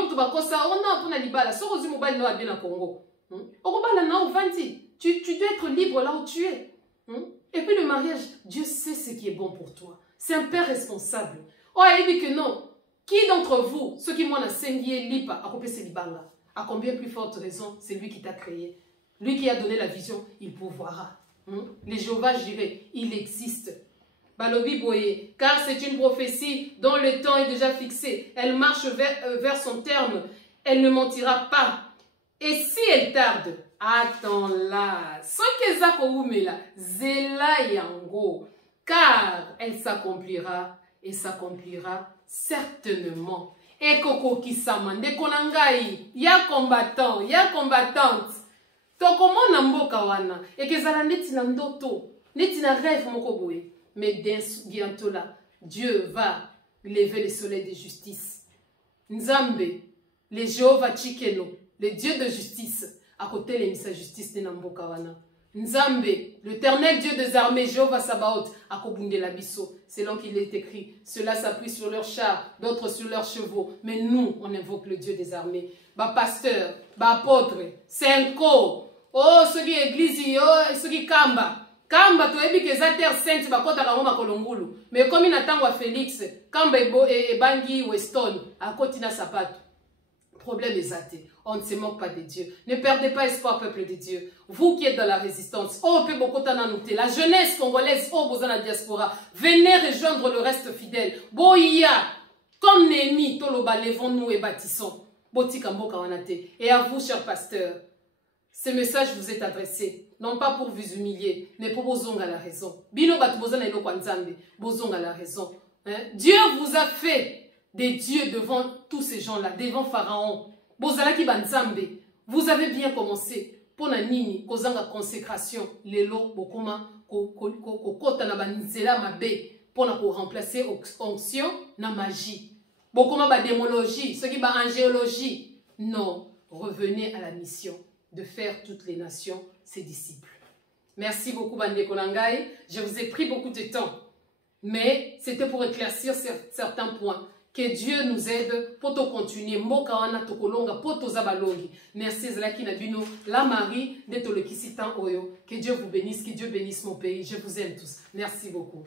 tu bakosa, on a pour la libala. So rosi mobile no a bien à Congo. Au Congo na au 20. Tu dois être libre là où tu es. Et puis le mariage, Dieu sait ce qui est bon pour toi. C'est un père responsable. Oh, il dit que non. Qui d'entre vous, ceux qui m'ont enseigné lipa, a coupé ses libanga, à combien plus forte raison, c'est lui qui t'a créé. Lui qui a donné la vision, il pourvoira. Les Jéhovah jiré, il existe. Balobi boye, car c'est une prophétie dont le temps est déjà fixé. Elle marche vers son terme. Elle ne mentira pas. Et si elle tarde, attends-la. Sans que zakoumela, zela yango. Car elle s'accomplira et s'accomplira certainement. Et koko kisama, ndekonangai, ya combattant, ya combattante. Tokomo na mboka wana, et que zala neti na ndoto, neti na rêve moko boye. Mais bientôt là, Dieu va lever le soleil de justice. Nzambe, le Jéhovah Chikeno, le Dieu de justice, à côté de sa justice de Namboka wana. Nzambe, l'éternel Dieu des armées, Jéhovah Sabaoth, à Kobunde Labiso. Selon qu'il est écrit, ceux-là s'appuient sur leurs chars, d'autres sur leurs chevaux. Mais nous, on invoque le Dieu des armées. Bah pasteur, bah apôtre, cinco. Oh, ceux qui église, oh, ceux qui kamba. Kamba, tu as dit que c'est terre sainte, bah kota kama kolongulu. Mais comme il attend à Félix, kamba et bangi Weston, à Kotina Sapato. Problème est athée. On ne se moque pas de Dieu. Ne perdez pas espoir, peuple de Dieu. Vous qui êtes dans la résistance, oh, la jeunesse congolaise, oh, la diaspora, venez rejoindre le reste fidèle. Boya, comme Némi, Toloba, levons-nous et bâtissons. Et à vous, chers pasteurs, ce message vous est adressé, non pas pour vous humilier, mais pour vous à la raison. La raison. Dieu vous a fait des dieux devant tous ces gens-là, devant Pharaon. Vous avez bien commencé. Pour la nini, kozanga consécration, lelo, bokoma, kokota na banzela mabe, pour na remplacer onction na magie. Bokoma ba démologie, ce qui ba angéologie. Non, revenez à la mission de faire toutes les nations ses disciples. Merci beaucoup, Bande Kolangai. Je vous ai pris beaucoup de temps, mais c'était pour éclaircir certains points. Que Dieu nous aide pour continuer. Merci Zalaki Nabino, la Marie de Tolekisitan Oyo. Que Dieu vous bénisse, que Dieu bénisse mon pays. Je vous aime tous. Merci beaucoup.